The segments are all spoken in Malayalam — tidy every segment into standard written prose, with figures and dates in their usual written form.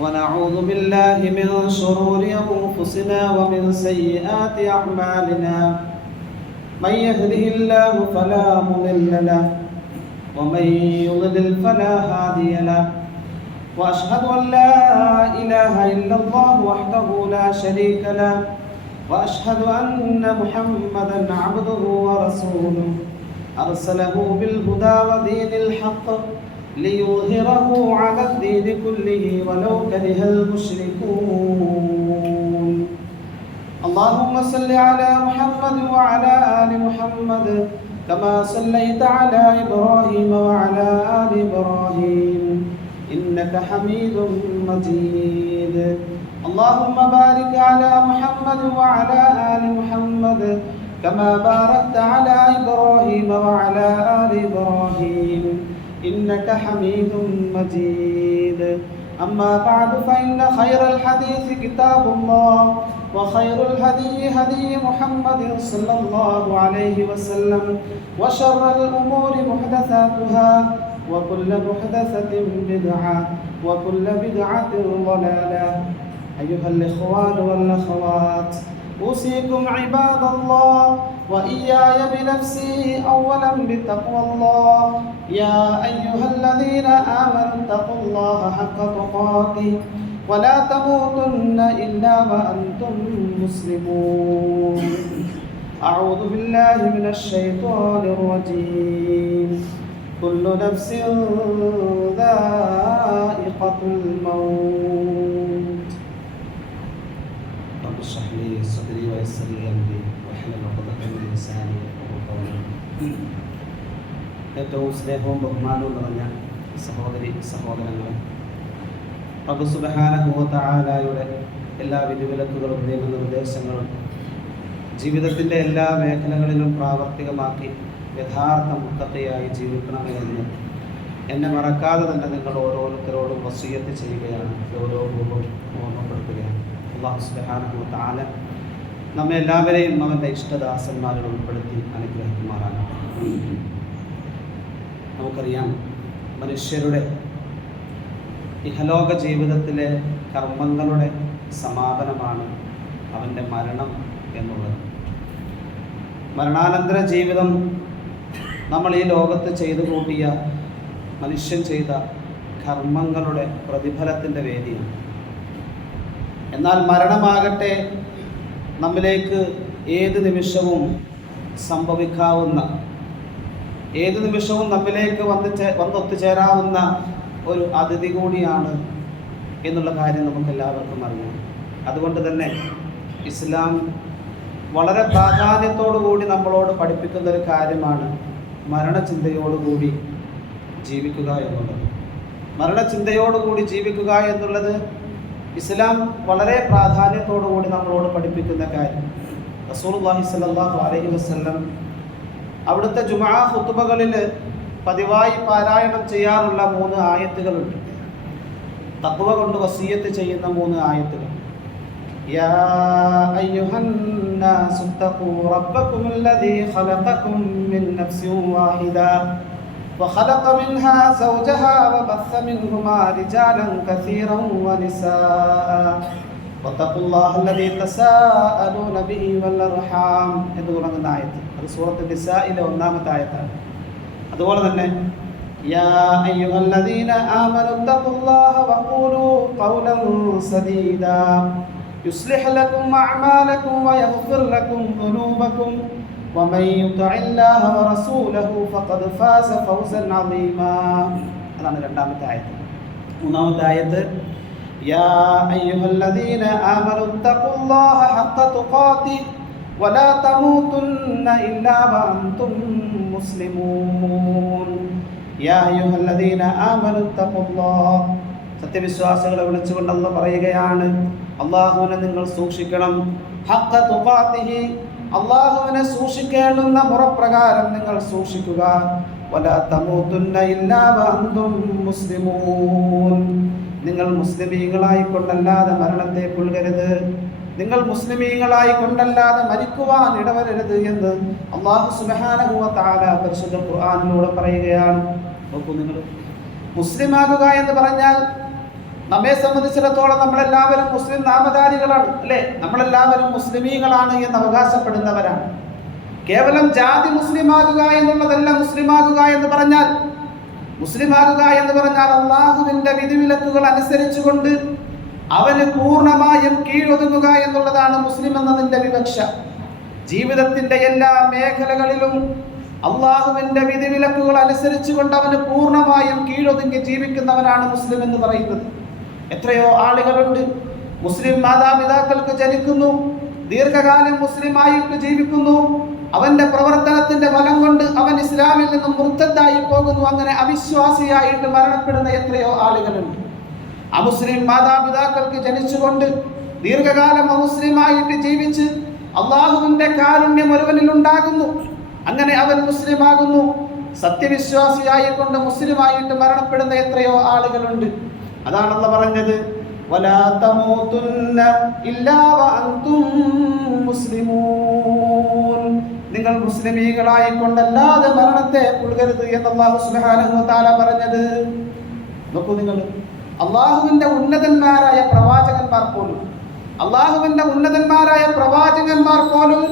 ونعوذ بالله من شرور أنفسنا ومن سيئات أعمالنا من يهده الله فلا مضل له ومن يضلل فلا هادي له وأشهد أن لا إله إلا الله وحده لا شريك له وأشهد أن محمدا عبده ورسوله أرسله بالهدى ودين الحق ليظهره على الدين كله ولو كره المشركون. اللهم صل على محمد وعلى آل محمد كما صليت على إبراهيم وعلى آل إبراهيم إنك حميد مجيد. اللهم بارك على محمد وعلى آل محمد كما باركت على إبراهيم وعلى آل إبراهيم إنك حميد مجيد. أما بعد فإن خير الحديث كتاب الله وخير الهدي هدي محمد صلى الله عليه وسلم وشر الأمور محدثاتها وكل محدثة بدعة وكل بدعة ضلالة. أيها الإخوان والأخوات، أوصيكم عباد الله وإياي بنفسي أولا بتقوى الله. يا أيها الذين آمنوا اتقوا الله حق تقاته ولا تموتن إلا وأنتم مسلمون. أعوذ بالله من الشيطان الرجيم. كل نفس ذائقة الموت. رب اشرح لي صدري ويسر لي أمري واحلل عقدة من لساني يفقهوا قولي. ഏറ്റവും സ്നേഹവും ബഹുമാനവും നിറഞ്ഞ സഹോദരി സഹോദരങ്ങളെ, റബ്ബ് സുബ്ഹാനഹു വ തആലയുടെ എല്ലാ വിധിവിലക്കുകളും നിയമനിർദ്ദേശങ്ങളും ജീവിതത്തിൻ്റെ എല്ലാ മേഖലകളിലും പ്രാവർത്തികമാക്കി യഥാർത്ഥ മുത്തഖിയായി ജീവിക്കണമെന്ന് എന്നെ മറക്കാതെ തന്നെ നിങ്ങൾ ഓരോരുത്തരോടും വസിയ്യത്ത് ചെയ്യുകയാണ്, ഓരോരുത്തരും ഓർമ്മപ്പെടുത്തുകയാണ്. അല്ലാഹു സുബ്ഹാനഹു വ തആല നമ്മെ എല്ലാവരെയും അവൻ്റെ ഇഷ്ടദാസന്മാരിൽ ഉൾപ്പെടുത്തി അനുഗ്രഹിക്കുമാറാണ്. നമുക്കറിയാം, മനുഷ്യരുടെ ഇഹലോക ജീവിതത്തിലെ കർമ്മങ്ങളുടെ സമാപനമാണ് അവൻ്റെ മരണം എന്നുള്ളത്. മരണാനന്തര ജീവിതം നമ്മൾ ഈ ലോകത്ത് ചെയ്തു കൂട്ടിയ മനുഷ്യൻ ചെയ്ത കർമ്മങ്ങളുടെ പ്രതിഫലത്തിൻ്റെ വേദിയാണ്. എന്നാൽ മരണമാകട്ടെ നമ്മിലേക്ക് ഏത് നിമിഷവും സംഭവിക്കാവുന്ന, ഏത് നിമിഷവും നമ്മിലേക്ക് വന്നൊത്തുചേരാവുന്ന ഒരു അതിഥി കൂടിയാണ് എന്നുള്ള കാര്യം നമുക്കെല്ലാവർക്കും അറിയാം. അതുകൊണ്ട് തന്നെ ഇസ്ലാം വളരെ പ്രാധാന്യത്തോടുകൂടി നമ്മളോട് പഠിപ്പിക്കുന്ന ഒരു കാര്യമാണ് മരണചിന്തയോടുകൂടി ജീവിക്കുക എന്നുള്ളത്. മരണചിന്തയോടുകൂടി ജീവിക്കുക എന്നുള്ളത് ഇസ്ലാം വളരെ പ്രാധാന്യത്തോടുകൂടി നമ്മളോട് പഠിപ്പിക്കുന്ന കാര്യം. റസൂലുള്ളാഹി സ്വല്ലല്ലാഹു അലൈഹി വസല്ലം അവിടുത്തെ ജുമുഅ ഖുതുബകളിൽ പതിവായി പാരായണം ചെയ്യാറുള്ള 3 ആയത്തുകളുണ്ട്. തഖ്വ കൊണ്ട് വസിയ്യത്ത് ചെയ്യുന്ന 3 ആയത്തുകൾ. യാ അയ്യുഹൻ നാസു തഖൂ റബ്ബകുമുല്ലദീ ഖലഖകും മിൻ നഫ്സിൻ വാഹിദ വഖലഖ മിൻഹാ സൗജഹാ വബസ്സ മിൻഹുമാ റിജാലൻ കസീറൻ വനിസാഅ വത്തഖുല്ലാഹല്ലദീ തസാഅലൂന ബിഹി വൽ അർഹാം എന്ന് തുടങ്ങുന്ന ആയത്ത്. അത് സൂറത്ത് നിസായിലെ 1-ാമത്തെ ആയത്താണ്. അതുപോലെ തന്നെ യാ അയ്യുഹല്ലദീന ആമനു തഖുല്ലാഹ വഖൂലൂ ഖൗലൻ സദീദാ യുസ്ലിഹ് ലക്കും അഅമാലക്കും വയഗ്ഫിർ ലക്കും ദുനൂബക്കും വമൻ യുതിഇല്ലാഹ വറസൂലഹു ഫഖദ് ഫാസ ഫൗസൻ അളീമാ. അതാണ് 2-ാമത്തെ ആയത്ത്. 3-ാമത്തെ ആയത്ത് യാ അയ്യുഹല്ലദീന ആമനു തഖുല്ലാഹ ഹഖ്ക തുഖാതിഹി വലാ തമൂതുന്ന ഇല്ലാ വഅൻതും മുസ്ലിമൂൻ. യാ അയ്യുഹല്ലദീന ആമനു തഖുല്ലാഹ്, സത്യവിശ്വാസികളെ വിളിച്ചുകൊണ്ട് അല്ലാഹു പറയുകയാണ്, അല്ലാഹുവിനെ നിങ്ങൾ സൂക്ഷിക്കണം. ഹഖ്ക തുഖാതിഹി, അല്ലാഹുവിനെ സൂക്ഷിക്കേണ്ടുന്ന മുറപ്രകാരം നിങ്ങൾ സൂക്ഷിക്കുക. വലാ തമൂതുന്ന ഇല്ലാ വഅൻതും മുസ്ലിമൂൻ, നിങ്ങൾ മുസ്ലിമീങ്ങളായി കൊണ്ടല്ലാതെ മരണത്തെ കൊള്ളരുത്, നിങ്ങൾ മുസ്ലിമീങ്ങളായി കൊണ്ടല്ലാതെ മരിക്കുവാൻ ഇടവരരുത് എന്ന് അല്ലാഹു സുബ്ഹാനഹു വ തആല പരിശുദ്ധ ഖുർആനിലൂടെ പറയുകയാണ്. നോക്കൂ, നിങ്ങൾ മുസ്ലിമാകുക എന്ന് പറഞ്ഞാൽ നമ്മെ സംബന്ധിച്ചിടത്തോളം നമ്മളെല്ലാവരും മുസ്ലിം നാമധാരികളാണ്, അല്ലേ? നമ്മളെല്ലാവരും മുസ്ലിമീങ്ങളാണ് എന്ന് അവകാശപ്പെടുന്നവരാണ്. കേവലം ജാതി മുസ്ലിമാകുക എന്നുള്ളതല്ല. മുസ്ലിമാകുക എന്ന് പറഞ്ഞാൽ അള്ളാഹുവിന്റെ വിധിവിലക്കുകൾ അനുസരിച്ചുകൊണ്ട് അവന് പൂർണ്ണമായും കീഴൊതുങ്ങുക എന്നുള്ളതാണ് മുസ്ലിം എന്നതിന്റെ വിവക്ഷ. ജീവിതത്തിന്റെ എല്ലാ മേഖലകളിലും അള്ളാഹുവിന്റെ വിധിവിലക്കുകൾ അനുസരിച്ചുകൊണ്ട് അവന് പൂർണ്ണമായും കീഴൊതുങ്ങി ജീവിക്കുന്നവനാണ് മുസ്ലിം എന്ന് പറയുന്നത്. എത്രയോ ആളുകളുണ്ട് മുസ്ലിം മാതാപിതാക്കൾക്ക് ജനിക്കുന്നു, ദീർഘകാലം മുസ്ലിമായിട്ട് ജീവിക്കുന്നു, അവന്റെ പ്രവർത്തനത്തിന്റെ ഫലം കൊണ്ട് അവൻ ഇസ്ലാമിൽ നിന്നും മുർത്തദ്ദായി പോകുന്നു, അങ്ങനെ അവിശ്വാസിയായിട്ട് മരണപ്പെടുന്ന എത്രയോ ആളുകളുണ്ട്. അമുസ്ലിം മാതാപിതാക്കൾക്ക് ജനിച്ചുകൊണ്ട് ദീർഘകാലം അമുസ്ലിമായിട്ട് ജീവിച്ച് അള്ളാഹുവിന്റെ കാരുണ്യം ഒരുവനിൽ ഉണ്ടാകുന്നു, അങ്ങനെ അവൻ മുസ്ലിമാകുന്നു. സത്യവിശ്വാസിയായിക്കൊണ്ട് മുസ്ലിമായിട്ട് മരണപ്പെടുന്ന എത്രയോ ആളുകളുണ്ട്. അതാണ് അല്ലാഹു പറഞ്ഞത്, വലാ തമൂതുന്ന ഇല്ലാ വഅൻതും മുസ്ലിമൂൻ. നിങ്ങൾ മുസ്ലിമീങ്ങളായിക്കൊണ്ടല്ലാതെ മരണത്തെ പുൽകരുത് എന്ന് അല്ലാഹു സുബ്ഹാനഹു വ തആല പറഞ്ഞത്. നോക്കൂ നിങ്ങൾ, അള്ളാഹുവിന്റെ ഉന്നതന്മാരായ പ്രവാചകന്മാർ പോലും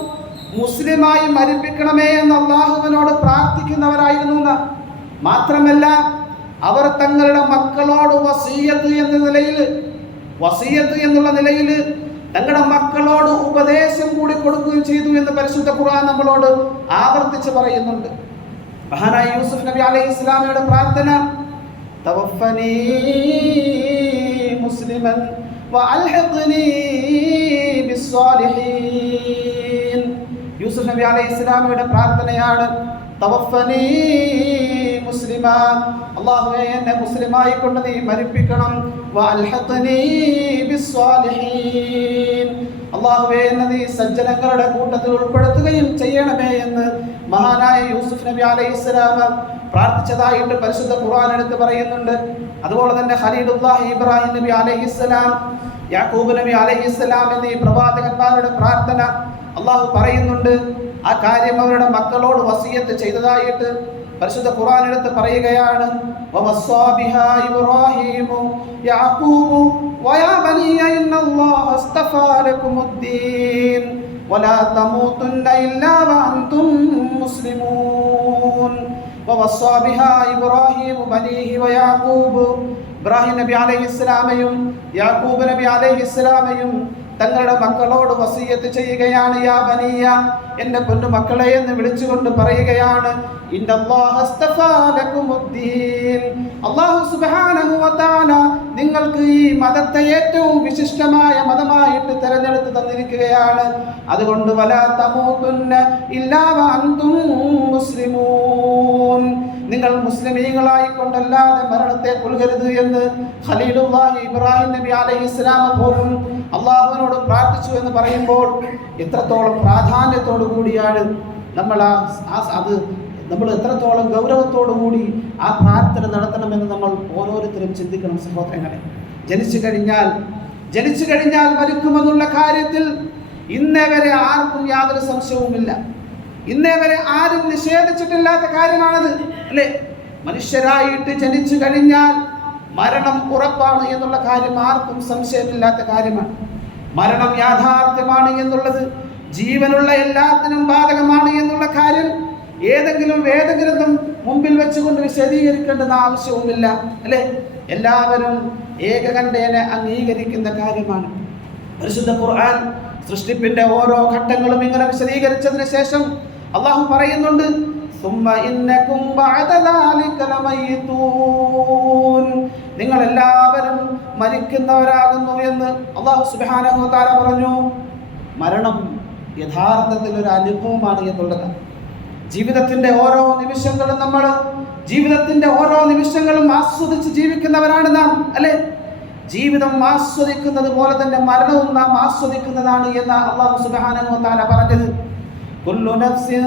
മുസ്ലിമായി മരിപ്പിക്കണമേ എന്ന് അള്ളാഹുവിനോട് പ്രാർത്ഥിക്കുന്നവരായിരുന്നു. മാത്രമല്ല അവർ തങ്ങളുടെ മക്കളോട് വസിയ്യത്ത് എന്നുള്ള നിലയിൽ തങ്ങളുടെ മക്കളോട് ഉപദേശം കൂടി കൊടുക്കുകയും ചെയ്തു എന്ന് പരിശുദ്ധ ഖുർആൻ നമ്മളോട് ആവർത്തിച്ച് പറയുന്നുണ്ട്. മഹാനായ യൂസുഫ് നബി അലൈഹിസ്സലാമയുടെ പ്രാർത്ഥന, തവഫനി മുസ്ലിമൻ വഅൽഹിഖ്നി ബിസ്സാലിഹീൻ. യൂസുഫ് നബി അലൈഹിസ്സലാമയുടെ പ്രാർത്ഥനയാണ് തവഫനി മുസ്ലിമ, അല്ലാഹുവേ എന്നെ മുസ്ലിമായി കൊണ്ട് നീ മരിപ്പിക്കണം. വഅൽഹിഖ്നി ബിസ്സാലിഹീൻ, അല്ലാഹുവേ എന്നെ നീ സജ്ജനങ്ങളുടെ കൂട്ടത്തിൽ ഉൾപ്പെടുത്തുകയും ചെയ്യണമേ എന്ന് മഹാനായ യൂസുഫ് നബി അലൈഹിസ്സലാം പ്രാർത്ഥിച്ചതായിട്ട് പരിശുദ്ധ ഖുർആൻ എടുത്ത് പറയുന്നുണ്ട്. അതുപോലെ തന്നെ ഖലീലുല്ലാഹി ഇബ്രാഹിം നബി അലൈഹിസ്സലാം, യാക്കൂബ് നബി അലൈഹിസ്സലാം എന്നീ പ്രവാചകന്മാരുടെ പ്രാർത്ഥന അള്ളാഹു പറയുന്നുണ്ട്. ആ കാര്യം അവരുടെ മക്കളോട് വസിയത്ത് ചെയ്തതായിട്ട് പരിശുദ്ധ ഖുർആൻ എടുത്ത് പറയുകയാണ്. വവസ്സാ ബിഹാ ഇബ്രാഹീമു യാക്കൂബു വയാ ബനിയ ഇന്നല്ലാഹ അസ്തഫാ ലകുമുദ്ദീൻ വലാ തമൂതുന്ന ഇല്ലാ വഅൻതും മുസ്ലിമൂൻ. വവസ്സാ ബിഹാ ഇബ്രാഹീമു ബനീഹി വയാക്കൂബ്, ഇബ്രാഹിം നബി അലൈഹിസ്സലാമയും യാക്കൂബ് നബി അലൈഹിസ്സലാമയും തങ്ങളുടെ മക്കളോട് വസിയത്ത് ചെയ്യുകയാണ്. യാ ബനിയ, എന്റെ പൊന്നു മക്കളെ എന്ന് വിളിച്ചുകൊണ്ട് പറയുകയാണ്, ഇന്നല്ലാഹ അസ്തഫാ ലകുമുദ്ദീൻ, അല്ലാഹു സുബ്ഹാനഹു വ തആല നിങ്ങൾക്ക് ഈ മതത്തെ ഏറ്റവും വിശിഷ്ടമായ മതമായിട്ട് തിരഞ്ഞെടുത്ത് തന്നിരിക്കുകയാണ്. അതുകൊണ്ട് വലാ തമൂതുന്ന ഇല്ലാ വഅൻതും മുസ്ലിമൂൻ, നിങ്ങൾ മുസ്ലിമീങ്ങളായിക്കൊണ്ടല്ലാതെ മരണത്തെ കൊല്ലരുത് എന്ന് ഖലീലുല്ലാഹി ഇബ്രാഹിം നബി അലൈഹിസ്സലാം പോലും അള്ളാഹുവിനോട് പ്രാർത്ഥിച്ചു എന്ന് പറയുമ്പോൾ എത്രത്തോളം പ്രാധാന്യത്തോടു കൂടിയാണ് നമ്മൾ എത്രത്തോളം ഗൗരവത്തോടു കൂടി ആ പ്രാർത്ഥന നടത്തണമെന്ന് നമ്മൾ ഓരോരുത്തരും ചിന്തിക്കണം സഹോദരങ്ങളെ. ജനിച്ചു കഴിഞ്ഞാൽ മരിക്കുമെന്നുള്ള കാര്യത്തിൽ ഇന്നേ വരെ ആർക്കും യാതൊരു സംശയവുമില്ല. ഇന്നേ വരെ ആരും നിഷേധിച്ചിട്ടില്ലാത്ത കാര്യമാണത്, അല്ലേ? മനുഷ്യരായിട്ട് ജനിച്ചു കഴിഞ്ഞാൽ മരണം ഉറപ്പാണ് എന്നുള്ള കാര്യം ആർക്കും സംശയമില്ലാത്ത കാര്യമാണ്. മരണം യാഥാർത്ഥ്യമാണ് എന്നുള്ളത്, ജീവനുള്ള എല്ലാത്തിനും ബാധകമാണ് എന്നുള്ള കാര്യം ഏതെങ്കിലും വേദഗ്രന്ഥം മുമ്പിൽ വെച്ചുകൊണ്ട് വിശദീകരിക്കേണ്ടെന്ന ആവശ്യവുമില്ല, അല്ലേ? എല്ലാവരും ഏകകണ്ഠേന അംഗീകരിക്കുന്ന കാര്യമാണ്. പരിശുദ്ധ ഖുർആൻ സൃഷ്ടിപ്പിന്റെ ഓരോ ഘട്ടങ്ങളും ഇങ്ങനെ വിശദീകരിച്ചതിന് ശേഷം അള്ളാഹു പറയുന്നുണ്ട്, നിങ്ങൾ എല്ലാവരും മരിക്കുന്നവരാകുന്നു എന്ന് അല്ലാഹു സുബ്ഹാനഹു വ തആല പറഞ്ഞു. മരണം യഥാർത്ഥത്തിൽ ഒരു അനുഭവമാണ് എന്നുള്ളതാണ്. ജീവിതത്തിന്റെ ഓരോ നിമിഷങ്ങളും ആസ്വദിച്ച് ജീവിക്കുന്നവരാണ് നാം, അല്ലേ? ജീവിതം ആസ്വദിക്കുന്നത് പോലെ തന്നെ മരണവും നാം ആസ്വദിക്കുന്നതാണ് എന്ന് അല്ലാഹു സുബ്ഹാനഹു വ തആല പറഞ്ഞത്. കുല്ലു നഫ്സിൻ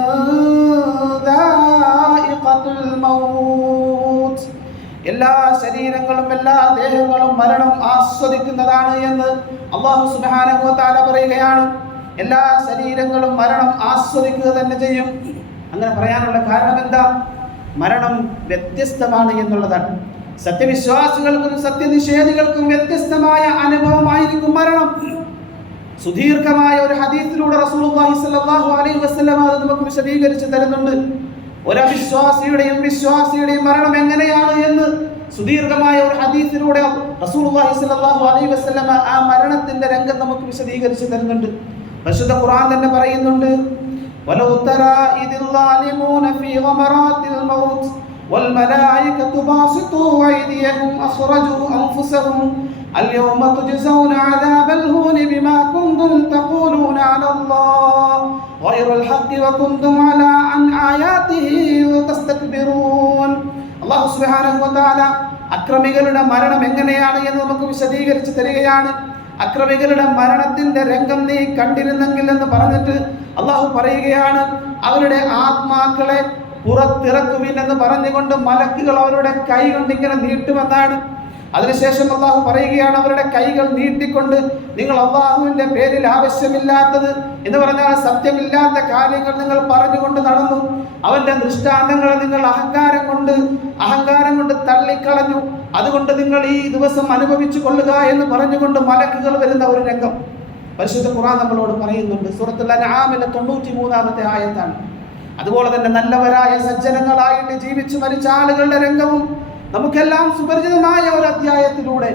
ദാഇഖത്തുൽ മൗത്ത്, എല്ലാ ശരീരങ്ങളും എല്ലാ ദേഹങ്ങളും മരണം ആസ്വദിക്കുന്നതാണ് എന്ന് അല്ലാഹു സുബ്ഹാനഹു വ തആല പറയുകയാണ്. എല്ലാ ശരീരങ്ങളും മരണം ആസ്വദിക്കുക തന്നെ ചെയ്യും. അങ്ങനെ പറയാനുള്ള കാരണം എന്താ? മരണം വ്യത്യസ്തമാണ് എന്നുള്ളതാണ്. സത്യവിശ്വാസികൾക്കും സത്യനിഷേധികൾക്കും വ്യത്യസ്തമായ അനുഭവമായിരിക്കും മരണം. സുദീർഘമായ ഒരു ഹദീസിലൂടെ റസൂലുള്ളാഹി സ്വല്ലല്ലാഹു അലൈഹി വസല്ലം അത് നമുക്ക് വിശദീകരിച്ച് തരുന്നുണ്ട്. ഒരു അവിശ്വാസിയുടെയും വിശ്വാസിയുടെയും മരണം എങ്ങനെയാണ് എന്ന് സുദീർഘമായ ഒരു ഹദീസിലൂടെ റസൂലുള്ളാഹി സ്വല്ലല്ലാഹു അലൈഹി വസല്ലം ആ മരണത്തിന്റെ രംഗം നമുക്ക് വിശദീകരിച്ച് തരുന്നുണ്ട്. പരിശുദ്ധ ഖുർആൻ തന്നെ പറയുന്നുണ്ട്, വലൗ തറാ ഇദിൽ ളാലിമൂന ഫീ ഗമറാത്തിൽ മൗത്ത് വൽ മലായികതു ബാസിതു അയ്ദിയഹും അഖ്റജു അൻഫുസഹും اليوم تجزون عذاب الهون بما كنتم تقولون على الله غير الحق وكنتم على عن آياته تستكبرون. അല്ലാഹു സുബ്ഹാനഹു വ തആല അക്രമികളുടെ മരണം എങ്ങനെയാണ് എന്ന് നമുക്ക് വിശദീകരിച്ച് തരികയാണ്. അക്രമികളുടെ മരണത്തിന്റെ രംഗം നീ കണ്ടിരുന്നെങ്കിൽ എന്ന് പറഞ്ഞിട്ട് അല്ലാഹു പറയുകയാണ്, അവരുടെ ആത്മാക്കളെ പുറത്തിറക്കുവിൻ എന്ന് പറഞ്ഞുകൊണ്ട് മലക്കുകൾ അവരുടെ കൈ കൊണ്ട് ഇങ്ങനെ നീട്ടുമെന്നാണ്. അതിനുശേഷം അള്ളാഹു പറയുകയാണ്, അവരുടെ കൈകൾ നീട്ടിക്കൊണ്ട് നിങ്ങൾ അള്ളാഹുവിന്റെ പേരിൽ ആവശ്യമില്ലാത്തത് എന്ന് പറഞ്ഞാൽ സത്യമില്ലാത്ത കാര്യങ്ങൾ നിങ്ങൾ പറഞ്ഞുകൊണ്ട് നടന്നു. അവന്റെ ദൃഷ്ടാന്തങ്ങളെ നിങ്ങൾ അഹങ്കാരം കൊണ്ട് തള്ളിക്കളഞ്ഞു. അതുകൊണ്ട് നിങ്ങൾ ഈ ദിവസം അനുഭവിച്ചു കൊള്ളുക എന്ന് പറഞ്ഞുകൊണ്ട് മലക്കുകൾ വരുന്ന ഒരു രംഗം പരിശുദ്ധ ഖുർആൻ നമ്മളോട് പറയുന്നുണ്ട്. സൂറത്തുൽ അൻആമിലെ 93-ാമത്തെ ആയത്താണ്. അതുപോലെ തന്നെ നല്ലവരായ സജ്ജനങ്ങളായിട്ട് ജീവിച്ചു മരിച്ച ആളുകളുടെ രംഗവും നമുക്കെല്ലാം സുപരിചിതമായ ഒരു അധ്യായത്തിലൂടെ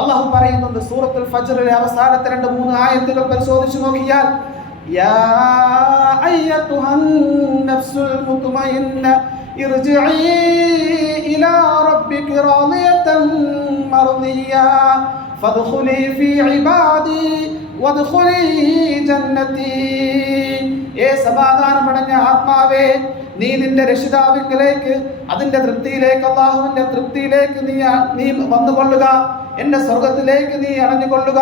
അല്ലാഹു പറയുന്നുണ്ട്. സൂറത്തുൽ ഫജ്റിലെ അവസാനത്തെ 2-3 ആയത്തുകൾ പരിശോധിച്ചു നോക്കിയാൽ, യാ അയ്യതുഹൻ നഫ്സുൽ മുത്മഇന്ന ഇർജിഇ ഇലാ റബ്ബികി റാദിയതൻ മർദിയ ഫദ്ഖുലി ഫീ ഇബാദി വദ്ഖുലി ജന്നതി. സമാധാനമടഞ്ഞ ആത്മാവേ, നീ നിന്റെ രക്ഷിതാവിലേക്ക്, അതിന്റെ തൃപ്തിയിലേക്ക്, അല്ലാഹുവിന്റെ തൃപ്തിയിലേക്ക് നീ വന്നുകൊള്ളുക. എന്റെ സ്വർഗത്തിലേക്ക് നീ അണഞ്ഞുകൊള്ളുക.